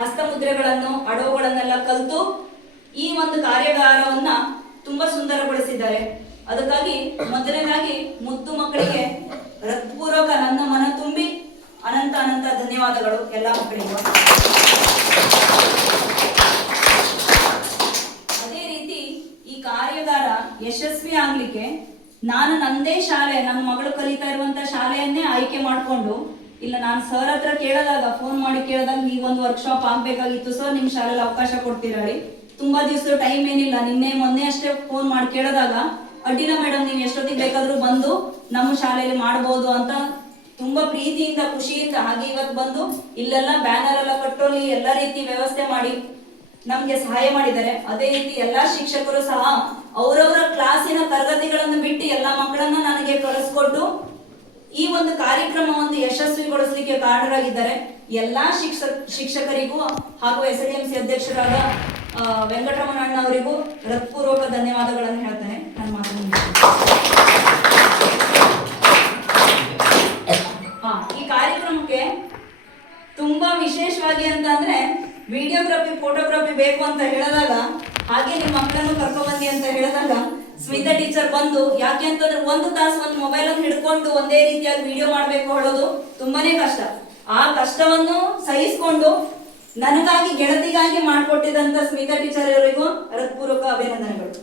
ಹಸ್ತಮುದ್ರೆಗಳನ್ನು ಅಡವುಗಳನ್ನೆಲ್ಲ ಕಲಿತು ಈ ಒಂದು ಕಾರ್ಯಾಗಾರವನ್ನ ತುಂಬಾ ಸುಂದರಗೊಳಿಸಿದ್ದಾರೆ. ಅದಕ್ಕಾಗಿ ಮೊದಲನೇದಾಗಿ ಮುದ್ದು ಮಕ್ಕಳಿಗೆ ಹೃತ್ಪೂರ್ವಕ ನನ್ನ ಮನ ತುಂಬಿ ಅನಂತ ಅನಂತ ಧನ್ಯವಾದಗಳು ಎಲ್ಲ ಮಕ್ಕಳಿಗೂ. ಅದೇ ರೀತಿ ಈ ಕಾರ್ಯಾಗಾರ ಯಶಸ್ವಿ ಆಗ್ಲಿಕ್ಕೆ ನಾನು ನಂದೇ ಶಾಲೆ, ನನ್ನ ಮಗಳು ಕಲಿತಾ ಇರುವಂತ ಶಾಲೆಯನ್ನೇ ಆಯ್ಕೆ ಮಾಡಿಕೊಂಡು, ಇಲ್ಲ ನಾನು ಸರ್ ಹತ್ರ ಕೇಳಿದಾಗ ಫೋನ್ ಮಾಡಿ ಕೇಳಿದಾಗ ಈ ಒಂದು ವರ್ಕ್ಶಾಪ್ ಆಗ್ಬೇಕಾಗಿತ್ತು ಸರ್, ನಿಮ್ ಶಾಲೆಯಲ್ಲಿ ಅವಕಾಶ ಕೊಡ್ತೀರಾ ಹೇಳಿ. ತುಂಬಾ ದಿವಸ ಟೈಮ್ ಏನಿಲ್ಲ, ನಿನ್ನೆ ಮೊನ್ನೆ ಅಷ್ಟೇ ಫೋನ್ ಮಾಡಿ ಕೇಳಿದಾಗ ಅಡ್ಡಿಲ್ಲ ಮೇಡಮ್, ನೀವು ಎಷ್ಟೊತ್ತಿಗೆ ಬೇಕಾದ್ರೂ ಬಂದು ನಮ್ಮ ಶಾಲೆಯಲ್ಲಿ ಮಾಡಬಹುದು ಅಂತ ತುಂಬಾ ಪ್ರೀತಿಯಿಂದ ಖುಷಿಯಿಂದ ಹಾಗೆ ಇವತ್ತು ಬಂದು ಇಲ್ಲೆಲ್ಲ ಬ್ಯಾನರ್ ಎಲ್ಲ ಕಟ್ಟೋಲಿ ಎಲ್ಲ ರೀತಿ ವ್ಯವಸ್ಥೆ ಮಾಡಿ ನಮ್ಗೆ ಸಹಾಯ ಮಾಡಿದ್ದಾರೆ. ಅದೇ ರೀತಿ ಎಲ್ಲಾ ಶಿಕ್ಷಕರು ಸಹ ಅವರವರ ಕ್ಲಾಸಿನ ತರಗತಿಗಳನ್ನು ಬಿಟ್ಟು ಎಲ್ಲಾ ಮಕ್ಕಳನ್ನ ನನಗೆ ಕಳಿಸ್ಕೊಟ್ಟು ಈ ಒಂದು ಕಾರ್ಯಕ್ರಮವನ್ನು ಯಶಸ್ವಿಗೊಳಿಸಲಿಕ್ಕೆ ಕಾರಣರಾಗಿದ್ದಾರೆ. ಎಲ್ಲಾ ಶಿಕ್ಷಕರಿಗೂ ಹಾಗೂ SDMC ಅಧ್ಯಕ್ಷರಾದ ವೆಂಕಟರಮಣ ಅಣ್ಣ ಅವರಿಗೂ ಹೃತ್ಪೂರ್ವಕ ಧನ್ಯವಾದಗಳನ್ನು ಹೇಳ್ತೇನೆ. ನನ್ನ ಮಾತನ್ನು ಈ ಕಾರ್ಯಕ್ರಮಕ್ಕೆ ತುಂಬಾ ವಿಶೇಷವಾಗಿ ಅಂತ ಅಂದ್ರೆ ವಿಡಿಯೋಗ್ರಫಿ ಫೋಟೋಗ್ರಫಿ ಬೇಕು ಅಂತ ಹೇಳಿದಾಗ, ಹಾಗೆ ನಿಮ್ಮ ಮಕ್ಕಳನ್ನು ಕರ್ಕೊಂಡ್ಬಂದಿ ಅಂತ ಹೇಳಿದಾಗ ಸ್ಮಿತಾ ಟೀಚರ್ ಬಂದು, ಯಾಕೆ ಅಂತಂದ್ರೆ 1 ತಾಸು ಒಂದು ಮೊಬೈಲ್ ಅನ್ನು ಹಿಡ್ಕೊಂಡು ಒಂದೇ ರೀತಿಯಾಗಿ ವಿಡಿಯೋ ಮಾಡ್ಬೇಕು ಹೇಳೋದು ತುಂಬಾನೇ ಕಷ್ಟ. ಆ ಕಷ್ಟವನ್ನು ಸಹಿಸಿಕೊಂಡು ನನಗಾಗಿ ಗೆಳತಿಗಾಗಿ ಮಾಡಿಕೊಟ್ಟಿದಂತ ಸ್ಮಿತಾ ಟೀಚರ್ ಅವರಿಗೂ ಹೃತ್ಪೂರ್ವಕ ಅಭಿನಂದನೆಗಳು.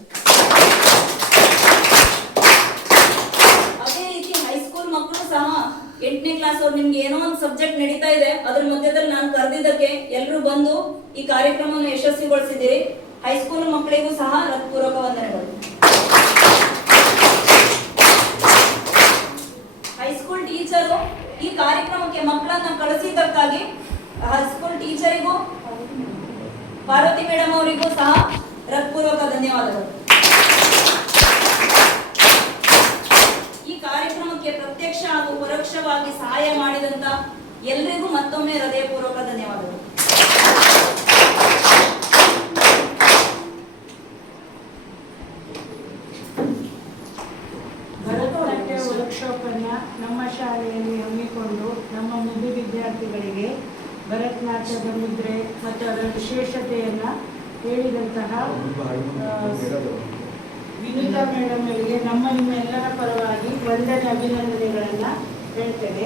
ಅದೇ ರೀತಿ ಹೈಸ್ಕೂಲ್ ಮಕ್ಕಳು ಸಹ 8ನೇ ಕ್ಲಾಸ್ ಅವ್ರು, ನಿಮ್ಗೆ ಏನೋ ಒಂದು ಸಬ್ಜೆಕ್ಟ್ ನಡೀತಾ ಇದೆ, ಅದ್ರ ಮಧ್ಯದಲ್ಲಿ ನಾನು ಕರೆದಿದ್ದಕ್ಕೆ ಎಲ್ಲರೂ ಬಂದು ಈ ಕಾರ್ಯಕ್ರಮವನ್ನು ಯಶಸ್ವಿಗೊಳಿಸಿದ್ದೀರಿ. ಹೈಸ್ಕೂಲ್ ಮಕ್ಕಳಿಗೂ ಸಹ ಹೃತ್ಪೂರ್ವಕ ವಂದನೆಗಳು. ಹೈಸ್ಕೂಲ್ ಟೀಚರು ಈ ಕಾರ್ಯಕ್ರಮಕ್ಕೆ ಮಕ್ಕಳನ್ನ ಕಳಿಸಿದ್ದಕ್ಕಾಗಿ ಹೈಸ್ಕೂಲ್ ಟೀಚರಿಗೂ ಪಾರ್ವತಿ ಮೇಡಮ್ ಅವರಿಗೂ ಸಹ ಹೃತ್ಪೂರ್ವಕ ಧನ್ಯವಾದಗಳು. ಈ ಕಾರ್ಯಕ್ರಮಕ್ಕೆ ಪ್ರತ್ಯಕ್ಷ ಹಾಗೂ ಪರೋಕ್ಷವಾಗಿ ಸಹಾಯ ಮಾಡಿದಂತ ಎಲ್ಲರಿಗೂ ಮತ್ತೊಮ್ಮೆ ಹೃದಯಪೂರ್ವಕ ಧನ್ಯವಾದಗಳು. ಭರತನಾಟ್ಯ ವರ್ಕ್ಶಾಪ್ ಅನ್ನು ನಮ್ಮ ಶಾಲೆಯಲ್ಲಿ ಹಮ್ಮಿಕೊಂಡು ನಮ್ಮ ಮುದ್ದು ವಿದ್ಯಾರ್ಥಿಗಳಿಗೆ ಭರತನಾಟ್ಯದ ಮುದ್ರೆ ಮತ್ತು ಅದರ ವಿಶೇಷತೆಯನ್ನು ಹೇಳಿದಂತಹ ವಿನುತಾ ಮೇಡಮ್ ಅವರಿಗೆ ನಿಮ್ಮೆಲ್ಲರ ಪರವಾಗಿ ವಂದನೆ ಅಭಿನಂದನೆಗಳನ್ನು ಹೇಳ್ತೇನೆ.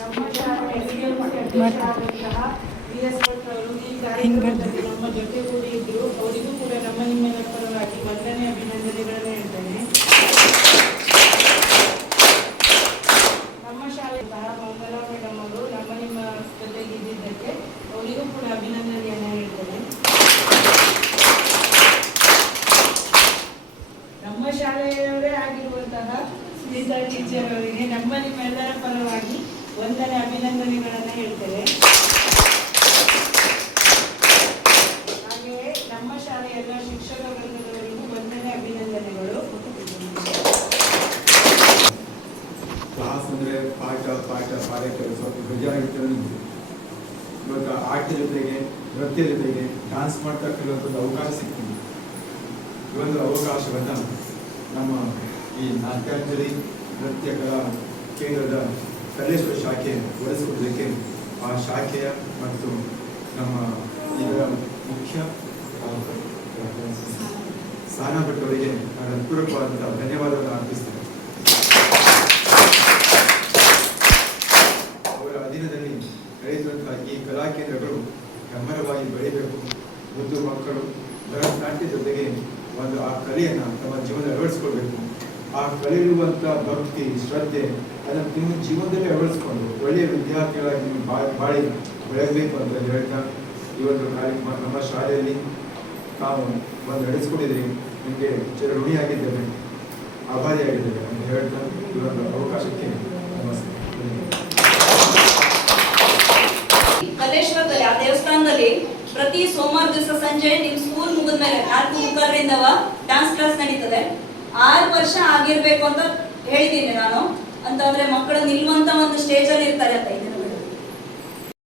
ನಮ್ಮ ಶಾಲೆಯ ಅಧ್ಯಕ್ಷರಾದಂತಹ BS ಭಟ್ ಅವರು ಈ ಕಾರ್ಯಕ್ರಮದಲ್ಲಿ ನಮ್ಮ ಜೊತೆ ಕೂಡಿ ಇದ್ರು. ಅವರಿಗೂ ಕೂಡ ನಿಮ್ಮೆಲ್ಲರ ಪರವಾಗಿ ವಂದನೆ ಅಭಿನಂದನೆಗಳನ್ನು ಹೇಳ್ತೇನೆ. ನಮ್ಮ ಶಾಲೆ ಸಹ ಮಂಗಲಾ ಮೇಡಮ್ ಅವರು ನಿಮ್ಮ ಜೊತೆಗೆ ಇದ್ದಿದ್ದಕ್ಕೆ ಅವರಿಗೂ ಕೂಡ ಅಭಿನಂದನೆಯನ್ನು ಹೇಳ್ತೇನೆ. ನಮ್ಮ ಶಾಲೆಯವರೇ ಆಗಿರುವಂತಹ ಸ್ಮಿತಾ ಟೀಚರ್ ಅವರಿಗೆ ನಿಮ್ಮೆಲ್ಲರ ಪರವಾಗಿ ವಂದನೆ ಅಭಿನಂದನೆಗಳನ್ನು ಹೇಳ್ತೇವೆ. ಹಾಗೆಯೇ ನಮ್ಮ ಶಾಲೆಯ ಎಲ್ಲ ಶಿಕ್ಷಕ ವೃಂದದವರಿಗೂ ವಂದನೆ ಅಭಿನಂದನೆಗಳು. ಕ್ಲಾಸ್ ಅಂದರೆ ಪಾಠ ಕೆಲಸ ಬೇಜಾರಾಗಿತ್ತು. ಇವಾಗ ಆಟ ಜೊತೆಗೆ ನೃತ್ಯ ಜೊತೆಗೆ ಡಾನ್ಸ್ ಮಾಡ್ತಾ ಕೆಲವೊಂದು ಅವಕಾಶ ಸಿಗ್ತದೆ. ಈ ಒಂದು ಅವಕಾಶವನ್ನು ನಮ್ಮ ಈ ನಾಟ್ಯಾಂಜಲಿ ನೃತ್ಯ ಕಲಾ ಕೇಂದ್ರದ ಕಲ್ಲೇಶ್ವರ ಶಾಖೆ ಒದಗಿಸಿಕೊಡೋದಕ್ಕೆ ಆ ಶಾಖೆಯ ಮತ್ತು ನಮ್ಮ ಇದರ ಮುಖ್ಯ ಸಾನಾ ಭಟ್ ಅವರಿಗೆ ನಾನು ಹೃತ್ಪೂರ್ವಕವಾದಂಥ ಧನ್ಯವಾದವನ್ನು ಅರ್ಪಿಸ್ತೇನೆ. ಅವರ ಅಧೀನದಲ್ಲಿ ನಡೆಯುವಂತಹ ಈ ಕಲಾ ಕೇಂದ್ರಗಳು ಗಂಭೀರವಾಗಿ ಬೆಳೆಯಬೇಕು. ಮುದ್ದು ಮಕ್ಕಳು ಭರತನಾಟ್ಯ ಜೊತೆಗೆ ಒಂದು ಆ ಕಲೆಯನ್ನು ತಮ್ಮ ಜೀವನದಲ್ಲಿ ಅಳವಡಿಸ್ಕೊಳ್ಬೇಕು. ಆ ಕಲೆಯಿರುವಂಥ ಭಕ್ತಿ ಶ್ರದ್ಧೆ ಅದನ್ನು ನಿಮ್ಮ ಜೀವನದಲ್ಲಿ ಅಳವಡಿಸ್ಕೊಂಡು ಒಳ್ಳೆಯ ವಿದ್ಯಾರ್ಥಿಗಳಾಗಿ ನೀವು ಬಾಳಿ ಬೆಳೆಯಬೇಕು ಅಂತ ಹೇಳ್ತಾ ಈ ಒಂದು ಕಾರ್ಯಕ್ರಮ ನಮ್ಮ ಶಾಲೆಯಲ್ಲಿ ತಾವು ಬಂದು ನಡೆಸ್ಕೊಟ್ಟಿದ್ರಿ, ನಿಮಗೆ ಋಣಿಯಾಗಿದ್ದೇವೆ, ಆಭಾರಿಯಾಗಿದ್ದೇವೆ ಅಂತ ಹೇಳ್ತಾ ಈ ಒಂದು ಅವಕಾಶಕ್ಕೆ ನಮಸ್ತೆ. ಕಲ್ಲೇಶ್ವರದಲ್ಲಿ ಆ ದೇವಸ್ಥಾನದಲ್ಲಿ ಪ್ರತಿ ಸೋಮವಾರ ದಿವಸ ಸಂಜೆ ನಿಮ್ ಸ್ಕೂಲ್ ಮುಗಿದ್ಮೇಲೆ 4:30ರಿಂದ ಡ್ಯಾನ್ಸ್ ಕ್ಲಾಸ್ ನಡೀತದೆ. 6 ವರ್ಷ ಆಗಿರ್ಬೇಕು ಅಂತ ಹೇಳಿದ್ದೀನಿ ನಾನು. ಅಂತಂದ್ರೆ ಮಕ್ಕಳು ನಿಲ್ಲುವಂತ ಒಂದು ಸ್ಟೇಜ್ ಅಲ್ಲಿ ಇರ್ತಾರೆ ಅಂತ.